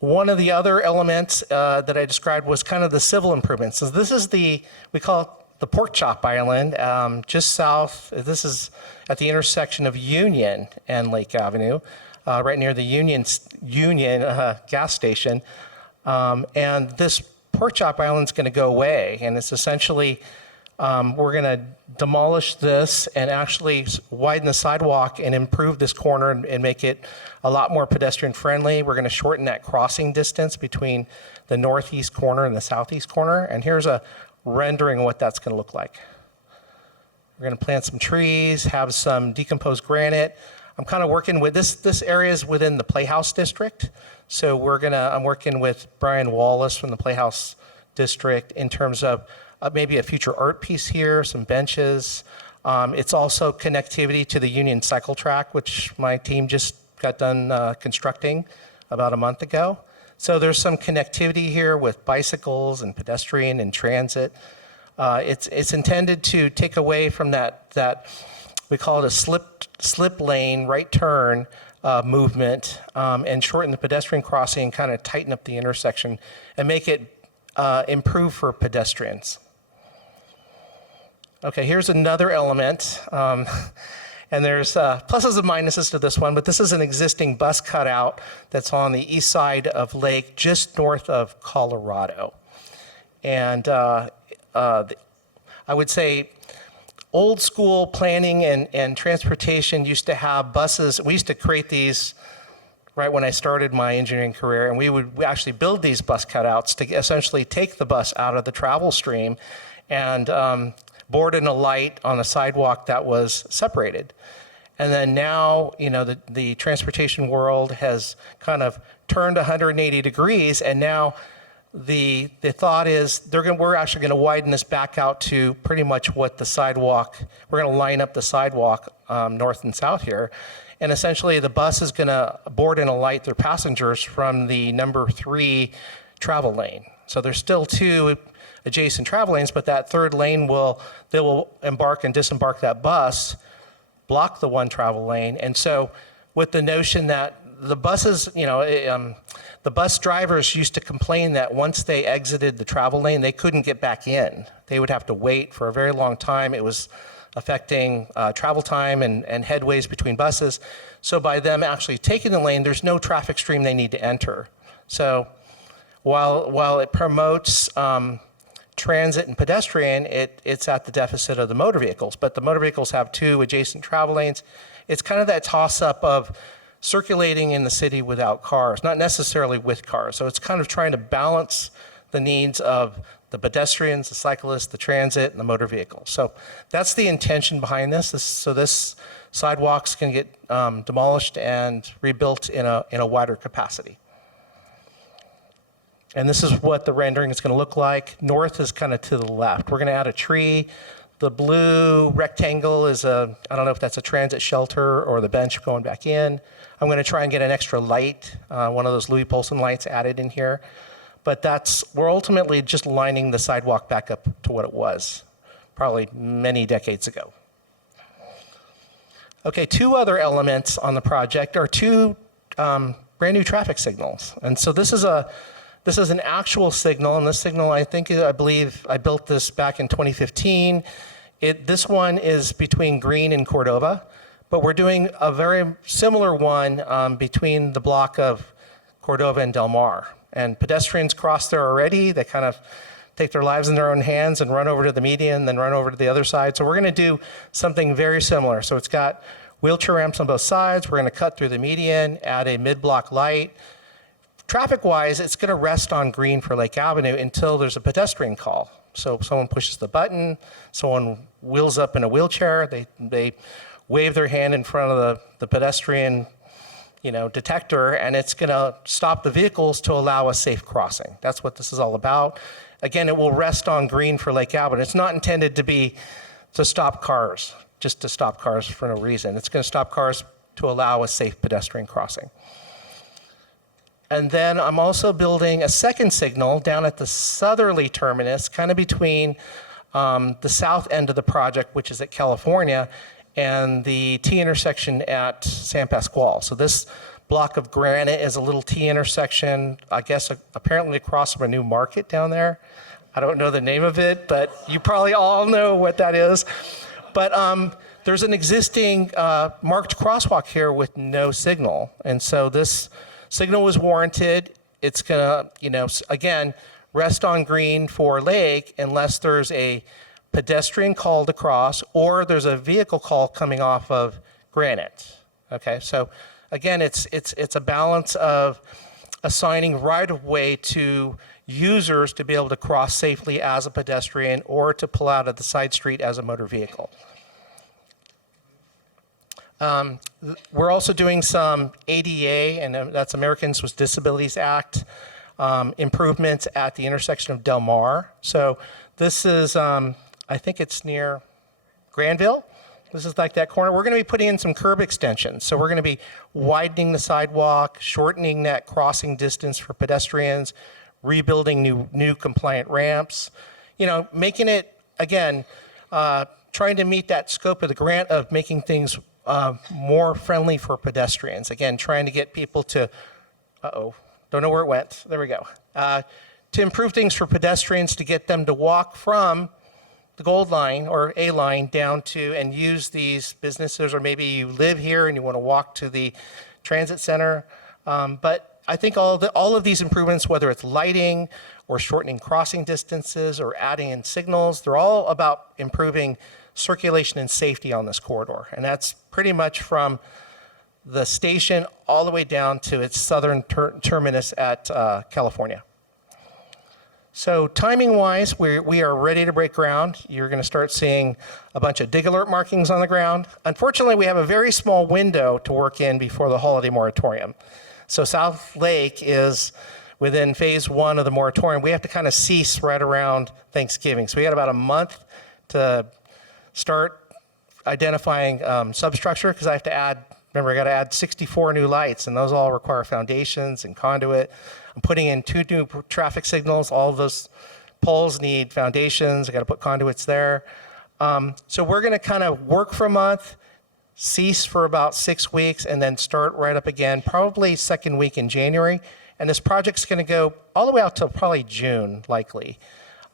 One of the other elements that I described was kind of the civil improvements. So this is we call it the Pork Chop Island, just south. This is at the intersection of Union and Lake Avenue, right near the Union gas station. And this Pork Chop Island is going to go away, and it's essentially we're going to demolish this and actually widen the sidewalk and improve this corner and make it a lot more pedestrian friendly. We're going to shorten that crossing distance between the northeast corner and the southeast corner. And here's a rendering of what that's going to look like. We're going to plant some trees, have some decomposed granite. I'm kind of working with this area is within the Playhouse District. So I'm working with Brian Wallace from the Playhouse District in terms of maybe a future art piece here, some benches. It's also connectivity to the Union Cycle Track, which my team just got done constructing about a month ago. So there's some connectivity here with bicycles and pedestrian and transit. It's intended to take away from that we call it a slip lane, right turn movement, and shorten the pedestrian crossing, kind of tighten up the intersection and make it improve for pedestrians. Okay, here's another element. And there's pluses and minuses to this one, but this is an existing bus cutout that's on the east side of Lake, just north of Colorado. And I would say old school planning and transportation used to have buses. We used to create these right when I started my engineering career, and we would actually build these bus cutouts to essentially take the bus out of the travel stream and board in a light on a sidewalk that was separated. And then now, the transportation world has kind of turned 180 degrees, and now the thought is we're actually going to widen this back out to pretty much what the sidewalk, we're going to line up the sidewalk north and south here. And essentially the bus is going to board in a light their passengers from the number 3 travel lane. So there's still 2 adjacent travel lanes, but that third lane they will embark and disembark that bus, block the 1 travel lane. And so with the notion that the buses, the bus drivers used to complain that once they exited the travel lane, they couldn't get back in. They would have to wait for a very long time. It was affecting travel time and headways between buses. So by them actually taking the lane, there's no traffic stream they need to enter. So while it promotes transit and pedestrian, it's at the deficit of the motor vehicles. But the motor vehicles have 2 adjacent travel lanes. It's kind of that toss-up of circulating in the city without cars, not necessarily with cars. So it's kind of trying to balance the needs of the pedestrians, the cyclists, the transit, and the motor vehicles. So that's the intention behind this. So this sidewalks can get demolished and rebuilt in a wider capacity. And this is what the rendering is going to look like. North is kind of to the left. We're going to add a tree. The blue rectangle is I don't know if that's a transit shelter or the bench going back in. I'm going to try and get an extra light, one of those Louis Poulsen lights added in here. But we're ultimately just lining the sidewalk back up to what it was, probably many decades ago. Okay, 2 other elements on the project are 2 brand new traffic signals. And so this is an actual signal, and this signal, I believe I built this back in 2015. This one is between Green and Cordova, but we're doing a very similar one between the block of Cordova and Del Mar. And pedestrians cross there already. They kind of take their lives in their own hands and run over to the median, then run over to the other side. So we're going to do something very similar. So it's got wheelchair ramps on both sides. We're going to cut through the median, add a mid-block light, Traffic-wise, it's going to rest on green for Lake Avenue until there's a pedestrian call. So someone pushes the button, someone wheels up in a wheelchair, they wave their hand in front of the pedestrian detector, and it's going to stop the vehicles to allow a safe crossing. That's what this is all about. Again, it will rest on green for Lake Avenue. It's not intended to stop cars, just to stop cars for no reason. It's going to stop cars to allow a safe pedestrian crossing. And then I'm also building a second signal down at the southerly terminus, kind of between the south end of the project, which is at California, and the T intersection at San Pasqual. So this block of granite is a little T intersection, I guess apparently across from a new market down there. I don't know the name of it, but you probably all know what that is. But there's an existing marked crosswalk here with no signal. And so this signal was warranted. It's gonna, again, rest on green for Lake unless there's a pedestrian call to cross or there's a vehicle call coming off of granite. Okay, so again, it's a balance of assigning right-of-way to users to be able to cross safely as a pedestrian or to pull out of the side street as a motor vehicle. We're also doing some ADA, and that's Americans with Disabilities Act, improvements at the intersection of Del Mar. So this is, I think it's near Granville. This is like that corner. We're going to be putting in some curb extensions. So we're going to be widening the sidewalk, shortening that crossing distance for pedestrians, rebuilding new compliant ramps, making it, again, trying to meet that scope of the grant of making things more friendly for pedestrians. Again, trying to get people to, don't know where it went. There we go. To improve things for pedestrians, to get them to walk from the Gold Line or A Line down to and use these businesses, or maybe you live here and you want to walk to the transit center. But I think all of these improvements, whether it's lighting or shortening crossing distances or adding in signals, they're all about improving circulation and safety on this corridor. And that's pretty much from the station all the way down to its southern terminus at California. So timing-wise, we are ready to break ground. You're going to start seeing a bunch of dig alert markings on the ground. Unfortunately, we have a very small window to work in before the holiday moratorium. So South Lake is within phase 1 of the moratorium. We have to kind of cease right around Thanksgiving. So we got about a month to start identifying substructure, because I have to add, remember, I got to add 64 new lights, and those all require foundations and conduit. I'm putting in 2 new traffic signals. All of those poles need foundations. I got to put conduits there. So we're going to kind of work for a month, cease for about 6 weeks, and then start right up again, probably second week in January. And this project's going to go all the way out till probably June, likely.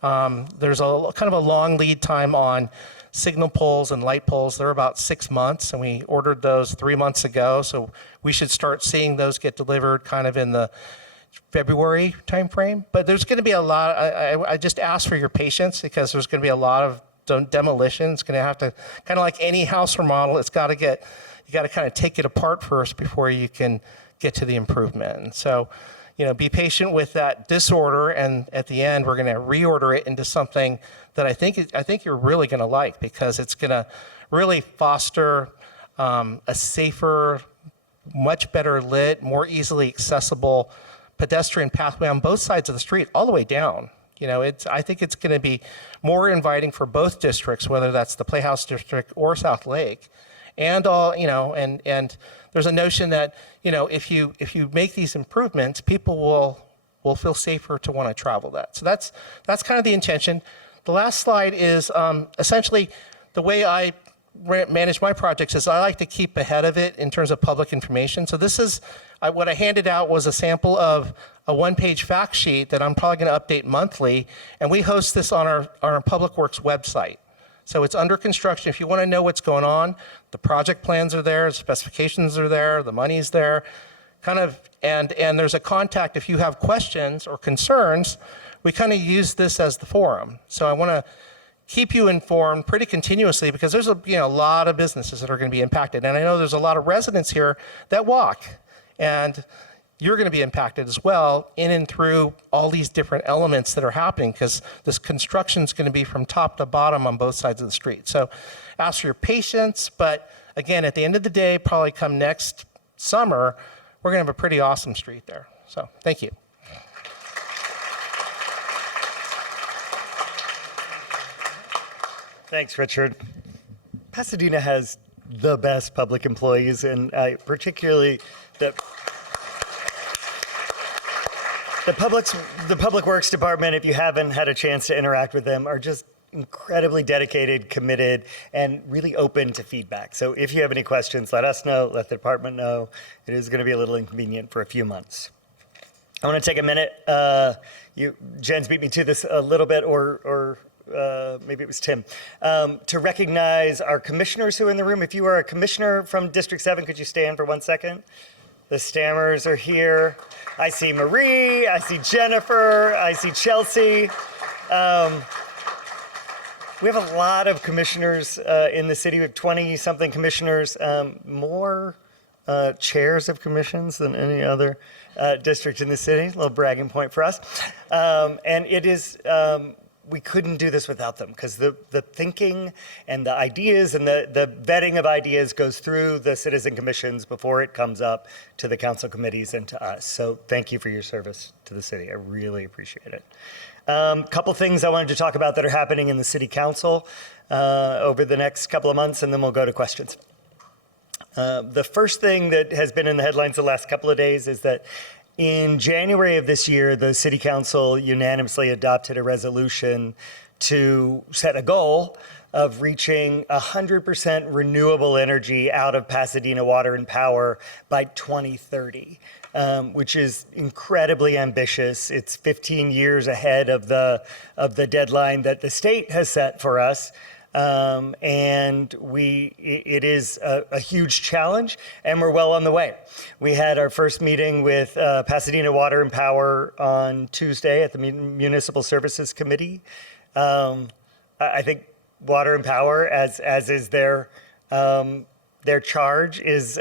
There's a kind of a long lead time on signal poles and light poles. They're about 6 months, and we ordered those 3 months ago. So we should start seeing those get delivered kind of in the February timeframe. But there's going to be a lot. I just ask for your patience, because there's going to be a lot of demolition. It's going to have to, kind of like any house remodel, you got to kind of take it apart first before you can get to the improvement. And so, be patient with that disorder, and at the end, we're going to reorder it into something that I think you're really going to like, because it's going to really foster a safer, much better lit, more easily accessible pedestrian pathway on both sides of the street, all the way down. I think it's going to be more inviting for both districts, whether that's the Playhouse District or South Lake, and and there's a notion that if you make these improvements, people will feel safer to want to travel that. So that's kind of the intention. The last slide is essentially the way I manage my projects is I like to keep ahead of it in terms of public information. So this is what I handed out was a sample of a one-page fact sheet that I'm probably going to update monthly, and we host this on our Public Works website. So it's under construction. If you want to know what's going on, the project plans are there, the specifications are there, the money's there, and there's a contact if you have questions or concerns. We kind of use this as the forum. So I want to keep you informed pretty continuously, because there's a lot of businesses that are going to be impacted, and I know there's a lot of residents here that walk, and you're going to be impacted as well in and through all these different elements that are happening, because this construction is going to be from top to bottom on both sides of the street. So ask for your patience, but again, at the end of the day, probably come next summer, we're going to have a pretty awesome street there. So thank you. Thanks, Richard. Pasadena has the best public employees, and particularly the Public Works Department, if you haven't had a chance to interact with them, are just incredibly dedicated, committed, and really open to feedback. So if you have any questions, let us know, let the department know. It is going to be a little inconvenient for a few months. I want to take a minute. Jen's beat me to this a little bit, or maybe it was Tim, to recognize our commissioners who are in the room. If you are a commissioner from District 7, could you stand for 1 second? The Stammers are here. I see Marie, I see Jennifer, I see Chelsea. We have a lot of commissioners in the city. We have 20-something commissioners, more chairs of commissions than any other district in the city. A little bragging point for us. And it is, we couldn't do this without them, because the thinking and the ideas and the vetting of ideas goes through the citizen commissions before it comes up to the council committees and to us. So thank you for your service to the city. I really appreciate it. Couple things I wanted to talk about that are happening in the city council over the next couple of months, and then we'll go to questions. The first thing that has been in the headlines the last couple of days is that in January of this year, the city council unanimously adopted a resolution to set a goal of reaching 100% renewable energy out of Pasadena Water and Power by 2030. Which is incredibly ambitious. It's 15 years ahead of the deadline that the state has set for us. And it is a huge challenge, and we're well on the way. We had our first meeting with Pasadena Water and Power on Tuesday at the Municipal Services Committee. I think Water and Power, as is their charge, is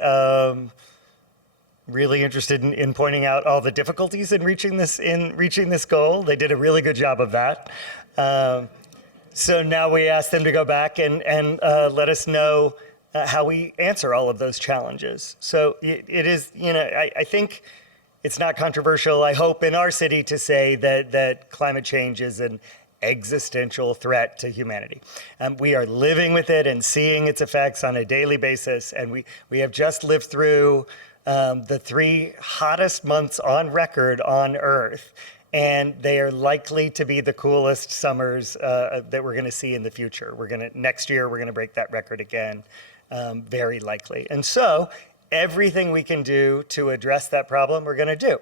really interested in pointing out all the difficulties in reaching this goal. They did a really good job of that. So now we ask them to go back and let us know how we answer all of those challenges. So it is, I think it's not controversial, I hope, in our city to say that climate change is an existential threat to humanity. We are living with it and seeing its effects on a daily basis, and we have just lived through the 3 hottest months on record on Earth, and they are likely to be the coolest summers that we're going to see in the future. Next year, we're going to break that record again, very likely. And so everything we can do to address that problem, we're going to do.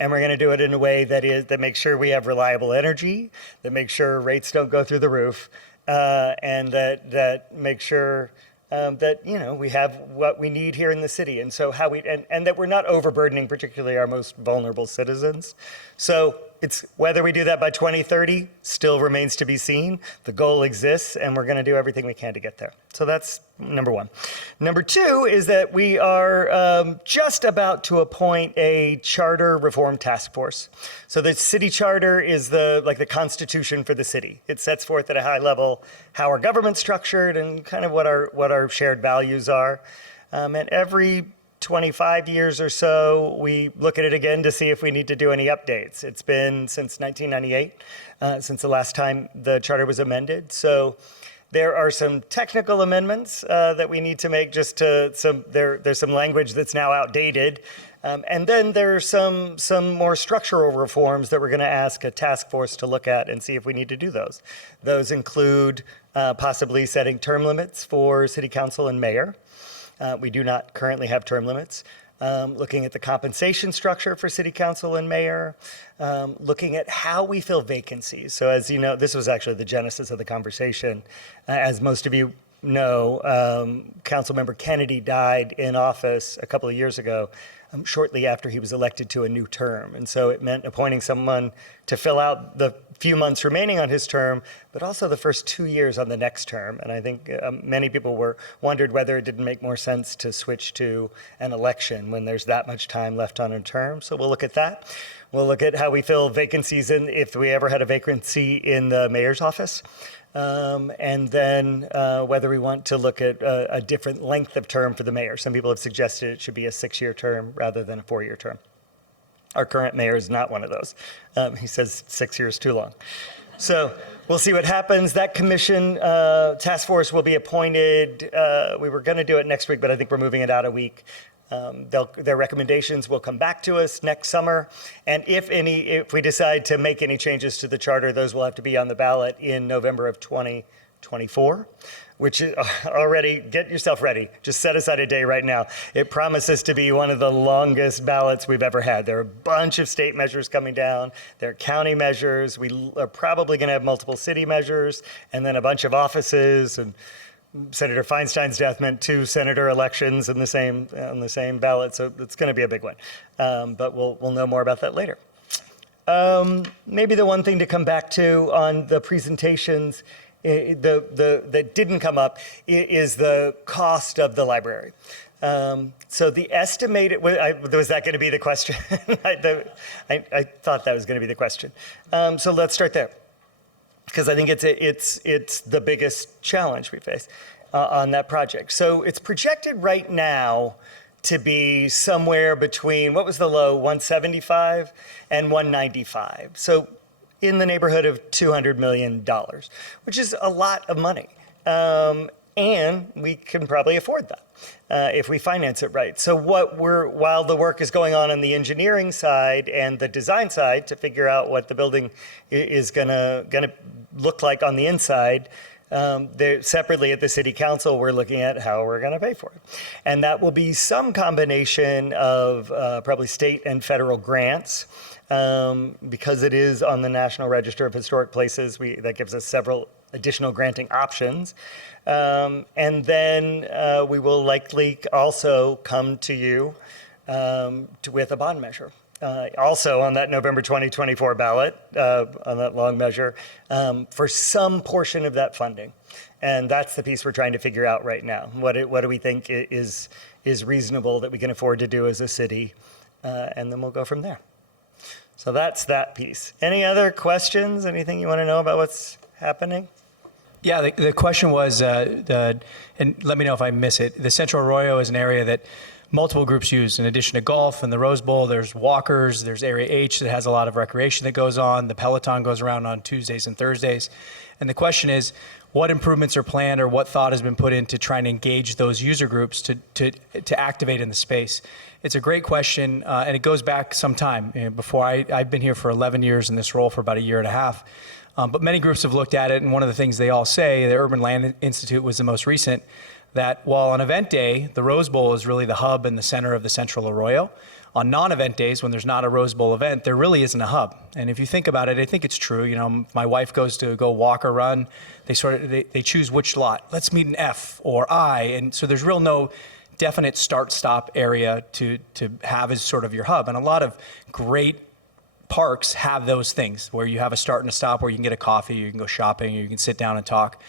And we're going to do it in a way that makes sure we have reliable energy, that makes sure rates don't go through the roof, and that makes sure that we have what we need here in the city, and so and that we're not overburdening particularly our most vulnerable citizens. So it's whether we do that by 2030 still remains to be seen. The goal exists, and we're going to do everything we can to get there. So that's number one. Number two is that we are just about to appoint a charter reform task force. So the city charter is the constitution for the city. It sets forth at a high level how our government's structured and kind of what our shared values are. And every 25 years or so, we look at it again to see if we need to do any updates. It's been since 1998, since the last time the charter was amended. So there are some technical amendments that we need to make. There's some language that's now outdated. And then there's some more structural reforms that we're going to ask a task force to look at and see if we need to do those. Those include possibly setting term limits for city council and mayor. We do not currently have term limits. Looking at the compensation structure for city council and mayor, looking at how we fill vacancies. So as you know, this was actually the genesis of the conversation. As most of you know, Councilmember Kennedy died in office a couple of years ago, shortly after he was elected to a new term. And so it meant appointing someone to fill out the few months remaining on his term, but also the first 2 years on the next term. And I think many people wondered whether it didn't make more sense to switch to an election when there's that much time left on a term. So we'll look at that. We'll look at how we fill vacancies if we ever had a vacancy in the mayor's office. And then whether we want to look at a different length of term for the mayor. Some people have suggested it should be a 6-year term rather than a 4-year term. Our current mayor is not one of those. He says 6 years too long. So we'll see what happens. That commission task force will be appointed. We were going to do it next week, but I think we're moving it out a week. Their recommendations will come back to us next summer. And if we decide to make any changes to the charter, those will have to be on the ballot in November of 2024, which is already, get yourself ready. Just set aside a day right now. It promises to be one of the longest ballots we've ever had. There are a bunch of state measures coming down. There are county measures. We are probably going to have multiple city measures, and then a bunch of offices. And Senator Feinstein's death meant 2 senator elections on the same ballot, so it's going to be a big one. But we'll know more about that later. Maybe the one thing to come back to on the presentations that didn't come up is the cost of the library. So the estimated, was that going to be the question? I thought that was going to be the question. So let's start there, because I think it's the biggest challenge we face on that project. So it's projected right now to be somewhere between, what was the low, 175 and 195. So in the neighborhood of $200 million, which is a lot of money. And we can probably afford that if we finance it right. So while the work is going on the engineering side and the design side to figure out what the building is gonna look like on the inside, separately at the city council, we're looking at how we're gonna pay for it. And that will be some combination of probably state and federal grants. Because it is on the National Register of Historic Places, that gives us several additional granting options. And then we will likely also come to you with a bond measure. Also on that November 2024 ballot, on that long measure, for some portion of that funding. And that's the piece we're trying to figure out right now. What do we think is reasonable that we can afford to do as a city? And then we'll go from there. So that's that piece. Any other questions? Anything you want to know about what's happening? Yeah, the question was, and let me know if I miss it, the Central Arroyo is an area that multiple groups use. In addition to golf and the Rose Bowl, there's walkers, there's Area H that has a lot of recreation that goes on. The Peloton goes around on Tuesdays and Thursdays. And the question is, what improvements are planned or what thought has been put into trying to engage those user groups to activate in the space? It's a great question, and it goes back some time. Before I've been here for 11 years in this role for about a year and a half. But many groups have looked at it, and one of the things they all say, the Urban Land Institute was the most recent, that while on event day, the Rose Bowl is really the hub and the center of the Central Arroyo, on non-event days, when there's not a Rose Bowl event, there really isn't a hub. And if you think about it, I think it's true. You know, my wife goes to go walk or run. They choose which lot. Let's meet in F or I. And so there's no definite start-stop area to have as sort of your hub. And a lot of great parks have those things where you have a start and a stop, where you can get a coffee, you can go shopping, or you can sit down and talk.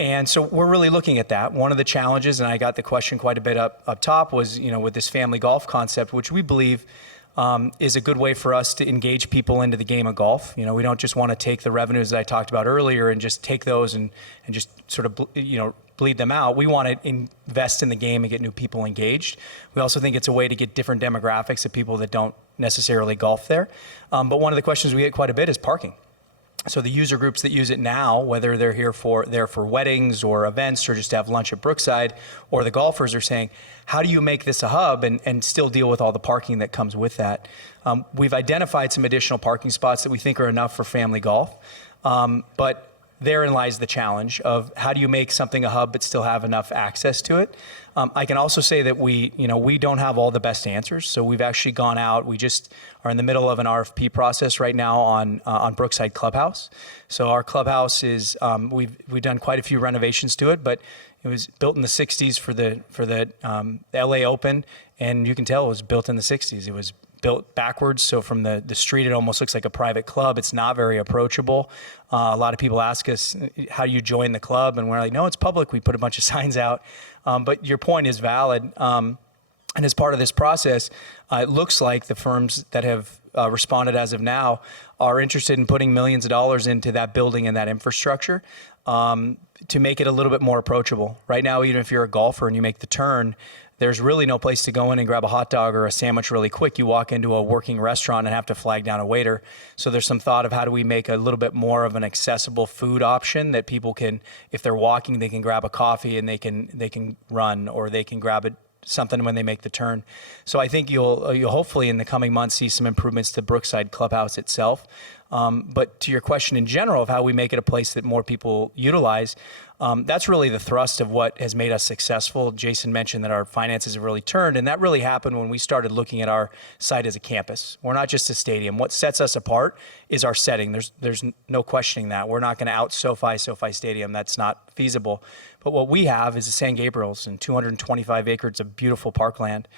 And so we're really looking at that. One of the challenges, and I got the question quite a bit up top, was, with this family golf concept, which we believe is a good way for us to engage people into the game of golf. We don't just want to take the revenues that I talked about earlier and just take those and just sort of, bleed them out. We want to invest in the game and get new people engaged. We also think it's a way to get different demographics of people that don't necessarily golf there. But one of the questions we get quite a bit is parking. So the user groups that use it now, whether they're here for weddings or events or just to have lunch at Brookside, or the golfers are saying, how do you make this a hub and still deal with all the parking that comes with that? We've identified some additional parking spots that we think are enough for family golf. But therein lies the challenge of how do you make something a hub but still have enough access to it. I can also say that we don't have all the best answers. So we've actually gone out. We just are in the middle of an RFP process right now on Brookside Clubhouse. So our clubhouse is we've done quite a few renovations to it, but it was built in the '60s for the LA Open, and you can tell it was built in the '60s. It was built backwards, so from the street it almost looks like a private club. It's not very approachable. A lot of people ask us, how do you join the club? And we're like, no, it's public. We put a bunch of signs out. But your point is valid. And as part of this process, it looks like the firms that have responded as of now are interested in putting millions of dollars into that building and that infrastructure to make it a little bit more approachable. Right now, even if you're a golfer and you make the turn, there's really no place to go in and grab a hot dog or a sandwich really quick. You walk into a working restaurant and have to flag down a waiter. So there's some thought of how do we make a little bit more of an accessible food option that people can, if they're walking, they can grab a coffee and they can run, or they can grab something when they make the turn. So I think you'll hopefully in the coming months see some improvements to Brookside Clubhouse itself. But to your question in general of how we make it a place that more people utilize, that's really the thrust of what has made us successful. Jason mentioned that our finances have really turned, and that really happened when we started looking at our site as a campus. We're not just a stadium. What sets us apart is our setting. There's no questioning that. We're not going to out SoFi Stadium. That's not feasible. But what we have is the San Gabriel's and 225 acres of beautiful parkland.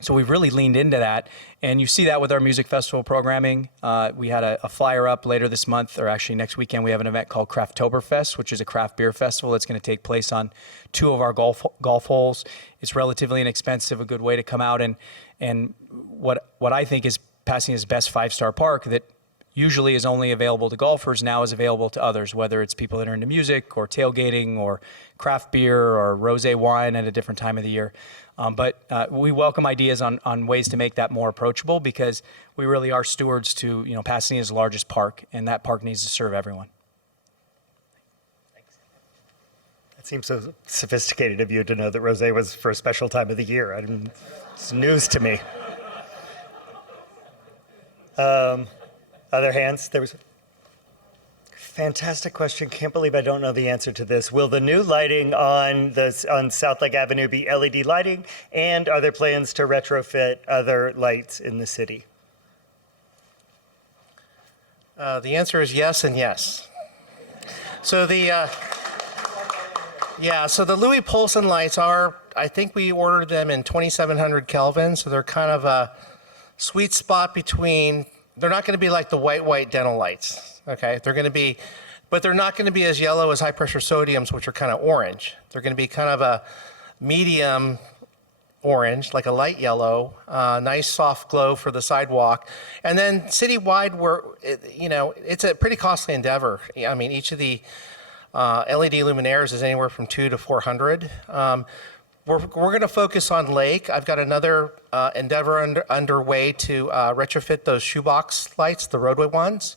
So we've really leaned into that, and you see that with our music festival programming. We had a flyer up later this month, or actually next weekend. We have an event called Crafttoberfest, which is a craft beer festival that's going to take place on 2 of our golf holes. It's relatively inexpensive, a good way to come out and what I think is Pasadena's best 5-star park that usually is only available to golfers, now is available to others, whether it's people that are into music or tailgating or craft beer or rosé wine at a different time of the year. But we welcome ideas on ways to make that more approachable, because we really are stewards to Pasadena's largest park, and that park needs to serve everyone. That seems so sophisticated of you to know that rosé was for a special time of the year. It's news to me. Other hands? There was a fantastic question. Can't believe I don't know the answer to this. Will the new lighting on South Lake Avenue be LED lighting? And are there plans to retrofit other lights in the city? The answer is yes and yes. So the Louis Polson lights are, I think we ordered them in 2700 Kelvin, so they're kind of a sweet spot between. They're not going to be like the white dental lights, okay? But they're not going to be as yellow as high pressure sodiums, which are kind of orange. They're going to be kind of a medium orange, like a light yellow, nice soft glow for the sidewalk. And then citywide, it's a pretty costly endeavor. I mean, each of the LED luminaires is anywhere from $200 to $400. We're going to focus on Lake. I've got another endeavor underway to retrofit those shoebox lights, the roadway ones,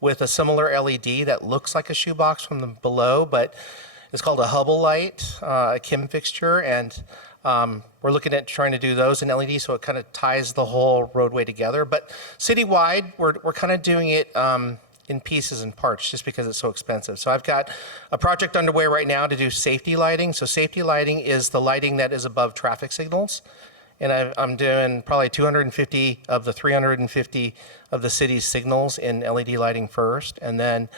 with a similar LED that looks like a shoebox from the below, but it's called a Hubble light, a Kim fixture, and we're looking at trying to do those in LED, so it kind of ties the whole roadway together. But citywide, we're kind of doing it in pieces and parts just because it's so expensive. So I've got a project underway right now to do safety lighting. So safety lighting is the lighting that is above traffic signals. And I'm doing probably 250 of the 350 of the city's signals in LED lighting first. And then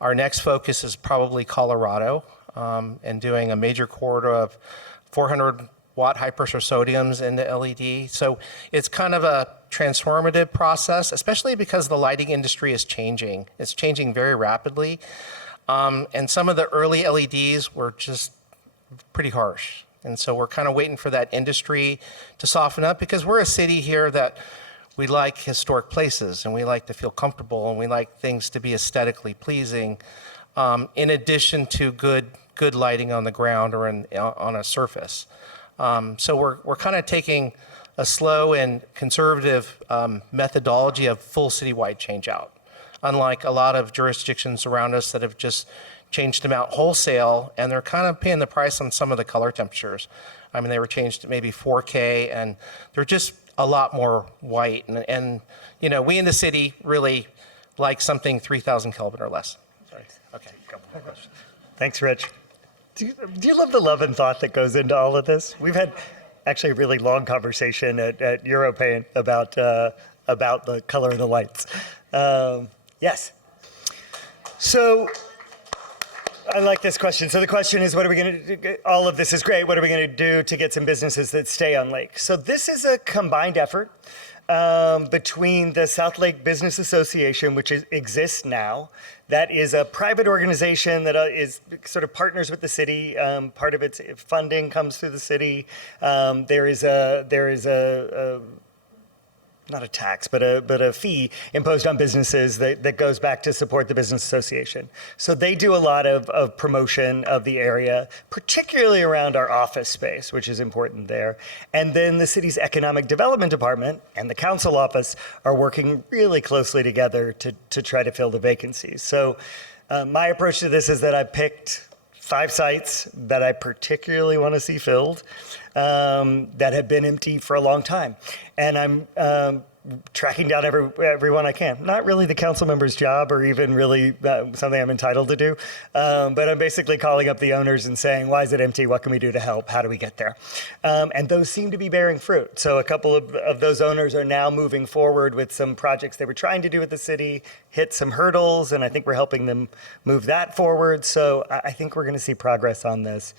our next focus is probably Colorado, and doing a major corridor of 400 watt high pressure sodiums into LED. So it's kind of a transformative process, especially because the lighting industry is changing. It's changing very rapidly. And some of the early LEDs were just pretty harsh. And so we're kind of waiting for that industry to soften up, because we're a city here that we like historic places and we like to feel comfortable and we like things to be aesthetically pleasing, in addition to good lighting on the ground or on a surface. So we're kind of taking a slow and conservative methodology of full citywide change out, unlike a lot of jurisdictions around us that have just changed them out wholesale, and they're kind of paying the price on some of the color temperatures. I mean, they were changed to maybe 4K, and they're just a lot more white. And we in the city really like something 3,000 Kelvin or less. Sorry. Okay. couple more questions. Thanks, Rich. Do you love the love and thought that goes into all of this? We've had actually a really long conversation at Europaint about the color of the lights. Yes. So I like this question. So the question is, what are we going to do? All of this is great. What are we going to do to get some businesses that stay on Lake? So this is a combined effort between the South Lake Business Association, which exists now. That is a private organization that is sort of partners with the city. Part of its funding comes through the city. There is a not a tax, but a fee imposed on businesses that goes back to support the business association. So they do a lot of promotion of the area, particularly around our office space, which is important there. And then the city's economic development department and the council office are working really closely together to try to fill the vacancies. So my approach to this is that I picked 5 sites that I particularly want to see filled that have been empty for a long time. And I'm tracking down everyone I can. Not really the council member's job or even really something I'm entitled to do, but I'm basically calling up the owners and saying, why is it empty? What can we do to help? How do we get there? And those seem to be bearing fruit. So a couple of those owners are now moving forward with some projects they were trying to do with the city, hit some hurdles, and I think we're helping them move that forward. So I think we're going to see progress on this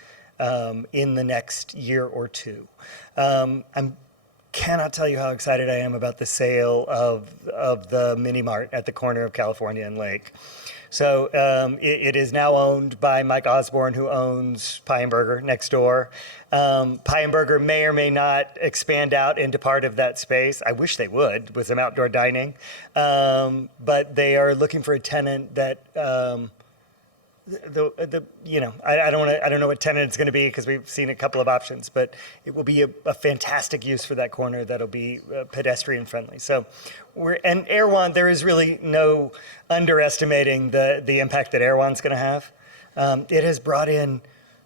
in the next year or two. I cannot tell you how excited I am about the sale of the mini mart at the corner of California and Lake. So it is now owned by Mike Osborne, who owns Pie and Burger next door. Pie and Burger may or may not expand out into part of that space. I wish they would, with some outdoor dining. But they are looking for a tenant that I don't know what tenant it's going to be because we've seen a couple of options, but it will be a fantastic use for that corner that'll be pedestrian friendly. So and Erewhon, there is really no underestimating the impact that Erewhon's going to have. It has brought in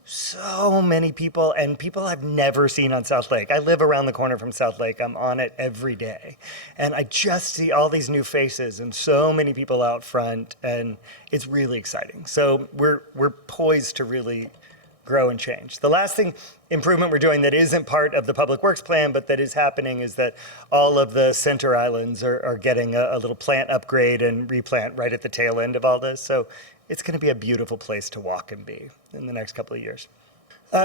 so many people, and people I've never seen on South Lake. I live around the corner from South Lake. I'm on it every day. And I just see all these new faces and so many people out front, and it's really exciting. So we're poised to really grow and change. The last improvement we're doing that isn't part of the Public Works plan, but that is happening, is that all of the center islands are getting a little plant upgrade and replant right at the tail end of all this. So it's going to be a beautiful place to walk and be in the next couple of years.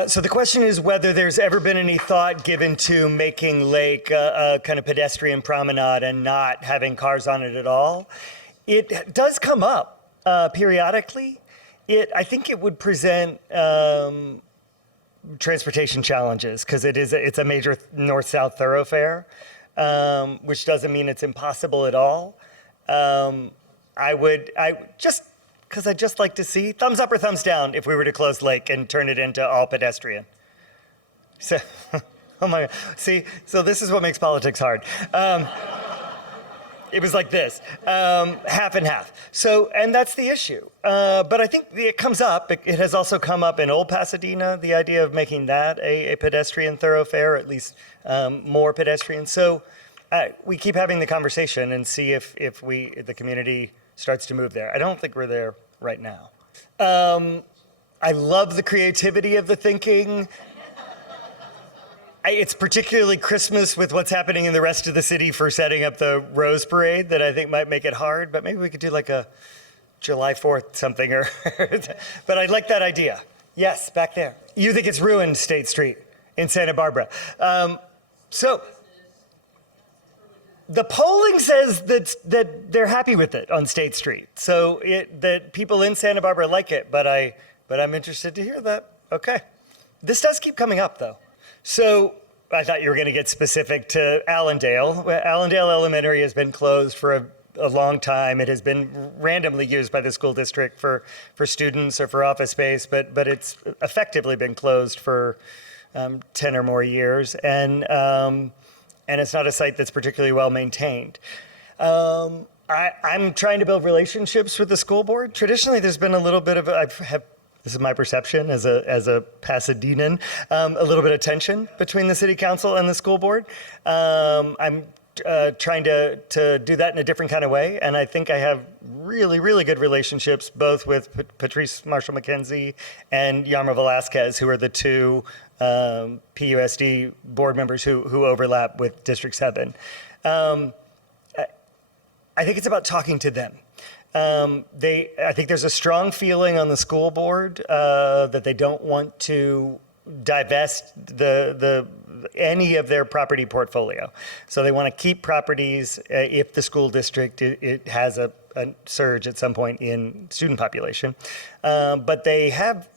So the question is whether there's ever been any thought given to making Lake a kind of pedestrian promenade and not having cars on it at all. It does come up periodically. I think it would present transportation challenges because it's a major north-south thoroughfare, which doesn't mean it's impossible at all. Because I'd just like to see thumbs up or thumbs down if we were to close Lake and turn it into all pedestrian. So, oh my God. See, so this is what makes politics hard. It was like this, half and half. So, and that's the issue. But I think it comes up. It has also come up in Old Pasadena, the idea of making that a pedestrian thoroughfare, or at least more pedestrian. So we keep having the conversation and see if the community starts to move there. I don't think we're there right now. I love the creativity of the thinking. It's particularly Christmas with what's happening in the rest of the city for setting up the Rose Parade that I think might make it hard, but maybe we could do like a July 4th something, but I like that idea. Yes, back there. You think it's ruined State Street in Santa Barbara. So the polling says that they're happy with it on State Street. So that people in Santa Barbara like it, but I'm interested to hear that. Okay. This does keep coming up though. So I thought you were going to get specific to Allendale. Allendale Elementary has been closed for a long time. It has been randomly used by the school district for students or for office space, but it's effectively been closed for 10 or more years. And it's not a site that's particularly well maintained. I'm trying to build relationships with the school board. Traditionally, there's been a little bit of, this is my perception as a Pasadenan, a little bit of tension between the city council and the school board. I'm trying to do that in a different kind of way, and I think I have really, really good relationships, both with Patrice Marshall McKenzie and Yarma Velasquez, who are the two PUSD board members who overlap with District 7. I think it's about talking to them. I think there's a strong feeling on the school board that they don't want to divest any of their property portfolio. So they want to keep properties if the school district it has a surge at some point in student population. But they have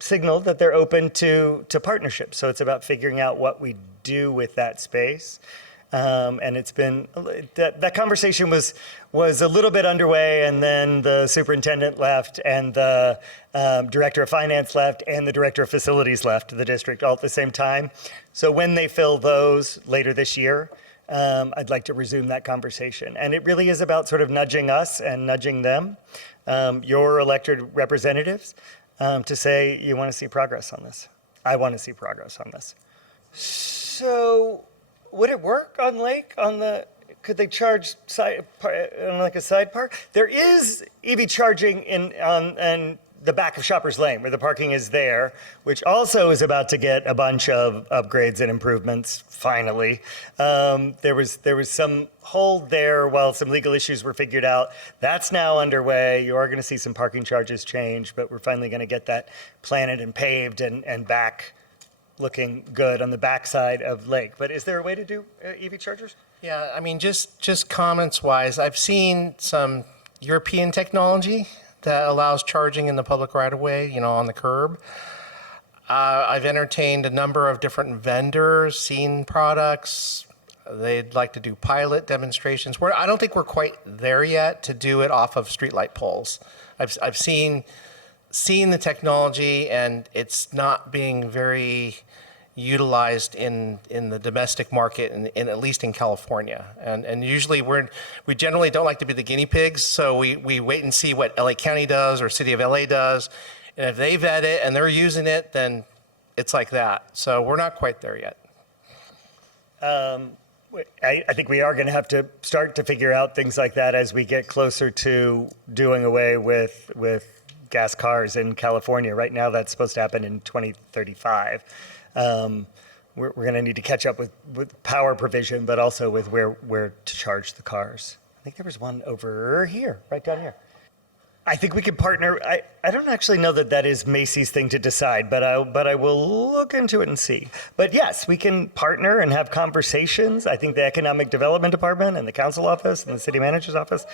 signaled that they're open to partnerships. So it's about figuring out what we do with that space. And it's been that conversation was a little bit underway, and then the superintendent left, and the director of finance left, and the director of facilities left the district all at the same time. So when they fill those later this year, I'd like to resume that conversation. And it really is about sort of nudging us and nudging them, your elected representatives, to say you want to see progress on this. I want to see progress on this. So. Would it work on Lake? Could they charge on like a side park? There is EV charging on the back of Shoppers Lane, where the parking is there, which also is about to get a bunch of upgrades and improvements. Finally, there was some hold there while some legal issues were figured out. That's now underway. You are going to see some parking charges change, but we're finally going to get that planted and paved and back. Looking good on the backside of Lake. But is there a way to do EV chargers? Yeah, I mean, just comments-wise, I've seen some European technology that allows charging in the public right-of-way, on the curb. I've entertained a number of different vendors, seen products. They'd like to do pilot demonstrations. I don't think we're quite there yet to do it off of streetlight poles. I've seen the technology, and it's not being very utilized in the domestic market, in at least in California. And usually we generally don't like to be the guinea pigs, so we wait and see what LA County does or City of LA does. And if they vet it and they're using it, then it's like that. So we're not quite there yet. I think we are going to have to start to figure out things like that as we get closer to doing away with gas cars in California. Right now, that's supposed to happen in 2035. We're going to need to catch up with power provision, but also with where to charge the cars. I think there was one over here, right down here. I think we could partner. I don't actually know that is Macy's thing to decide, but I will look into it and see. But yes, we can partner and have conversations. I think the Economic Development Department and the council office and the city manager's office,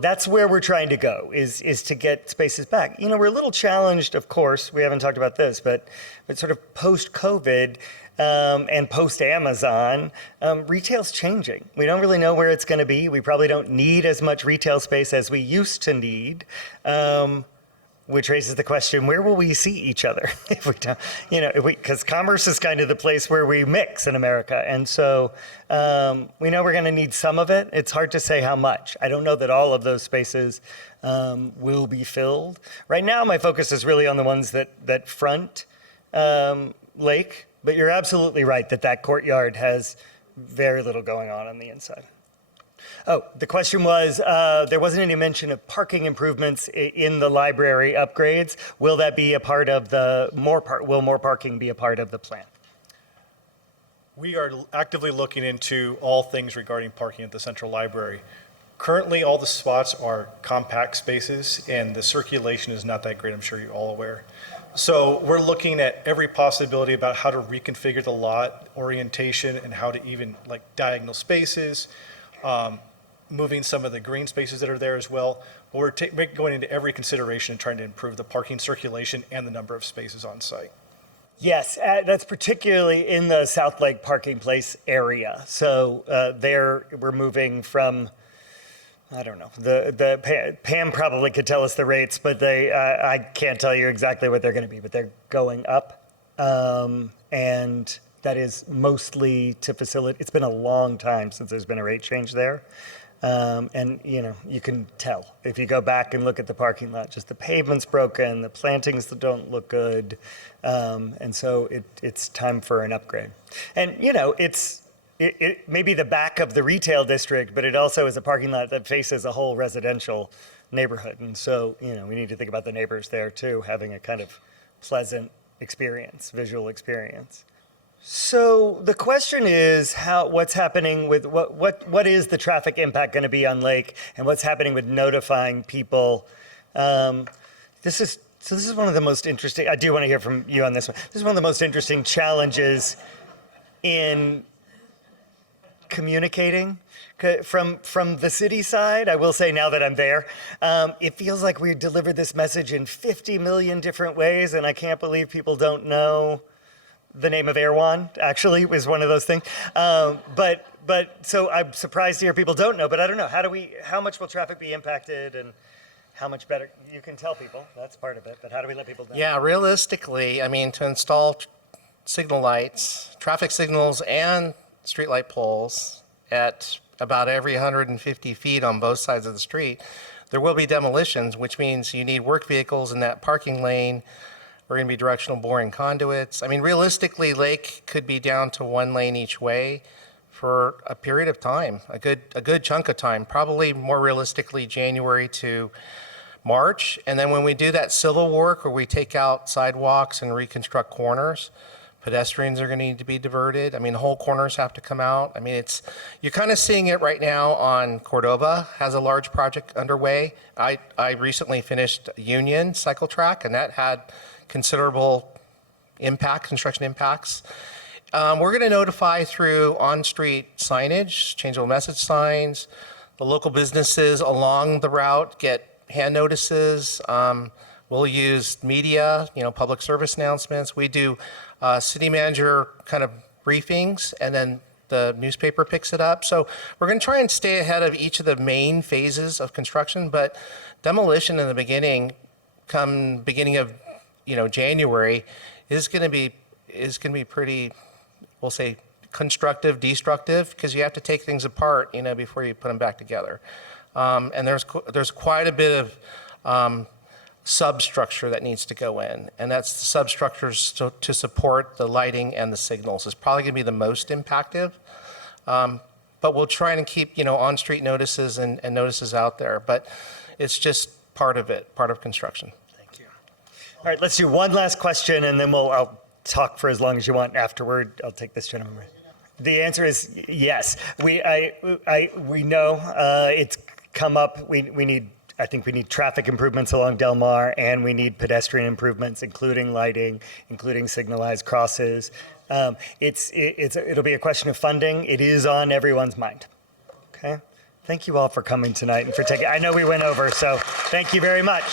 that's where we're trying to go, is to get spaces back. We're a little challenged, of course, we haven't talked about this, but sort of post-COVID and post-Amazon, retail's changing. We don't really know where it's going to be. We probably don't need as much retail space as we used to need, which raises the question, where will we see each other if we don't, because commerce is kind of the place where we mix in America. And so we know we're going to need some of it. It's hard to say how much. I don't know that all of those spaces will be filled. Right now, my focus is really on the ones that front Lake, but you're absolutely right that courtyard has very little going on the inside. Oh, the question was, there wasn't any mention of parking improvements in the library upgrades. Will that be a part of will more parking be a part of the plan? We are actively looking into all things regarding parking at the Central Library. Currently, all the spots are compact spaces, and the circulation is not that great, I'm sure you're all aware. So we're looking at every possibility about how to reconfigure the lot orientation and how to even diagonal spaces, moving some of the green spaces that are there as well. But we're going into every consideration and trying to improve the parking circulation and the number of spaces on site. Yes, that's particularly in the South Lake parking place area. So there we're moving from, I don't know, Pam probably could tell us the rates, but I can't tell you exactly what they're going to be, but they're going up. And that is mostly to facilitate. It's been a long time since there's been a rate change there. And you can tell if you go back and look at the parking lot, just the pavement's broken, the plantings that don't look good. And so it's time for an upgrade. And, it may be the back of the retail district, but it also is a parking lot that faces a whole residential neighborhood. And so, we need to think about the neighbors there too, having a kind of pleasant experience, visual experience. So the question is what's happening with what is the traffic impact going to be on Lake, and what's happening with notifying people? This is one of the most interesting. I do want to hear from you on this one. This is one of the most interesting challenges in communicating from the city side. I will say, now that I'm there, it feels like we delivered this message in 50 million different ways, and I can't believe people don't know the name of Erewhon, actually, is one of those things. But so I'm surprised to hear people don't know, but I don't know. How much will traffic be impacted, and how much better? You can tell people, that's part of it, but how do we let people know? Yeah, realistically, I mean, to install signal lights, traffic signals, and streetlight poles at about every 150 feet on both sides of the street, there will be demolitions, which means you need work vehicles in that parking lane. We're going to be directional boring conduits. I mean, realistically, Lake could be down to one lane each way for a period of time, a good chunk of time, probably more realistically January to March. And then when we do that civil work where we take out sidewalks and reconstruct corners, pedestrians are going to need to be diverted. I mean, the whole corners have to come out. I mean, you're kind of seeing it right now on Cordova, has a large project underway. I recently finished Union cycle track, and that had considerable construction impacts. We're going to notify through on-street signage, changeable message signs. The local businesses along the route get hand notices. We'll use media, public service announcements. We do city manager kind of briefings, and then the newspaper picks it up. So we're going to try and stay ahead of each of the main phases of construction, but demolition in the beginning of January is going to be pretty, we'll say, constructive, destructive, because you have to take things apart, before you put them back together. And there's quite a bit of substructure that needs to go in, and that's the substructures to support the lighting and the signals is probably going to be the most impacted. But we'll try and keep, on-street notices and notices out there, but it's just part of construction. All right, let's do one last question, and then I'll talk for as long as you want afterward. I'll take this gentleman. The answer is yes. We know it's come up. I think we need traffic improvements along Del Mar, and we need pedestrian improvements, including lighting, including signalized crosses. It'll be a question of funding. It is on everyone's mind. Okay. Thank you all for coming tonight and for taking. I know we went over, so thank you very much.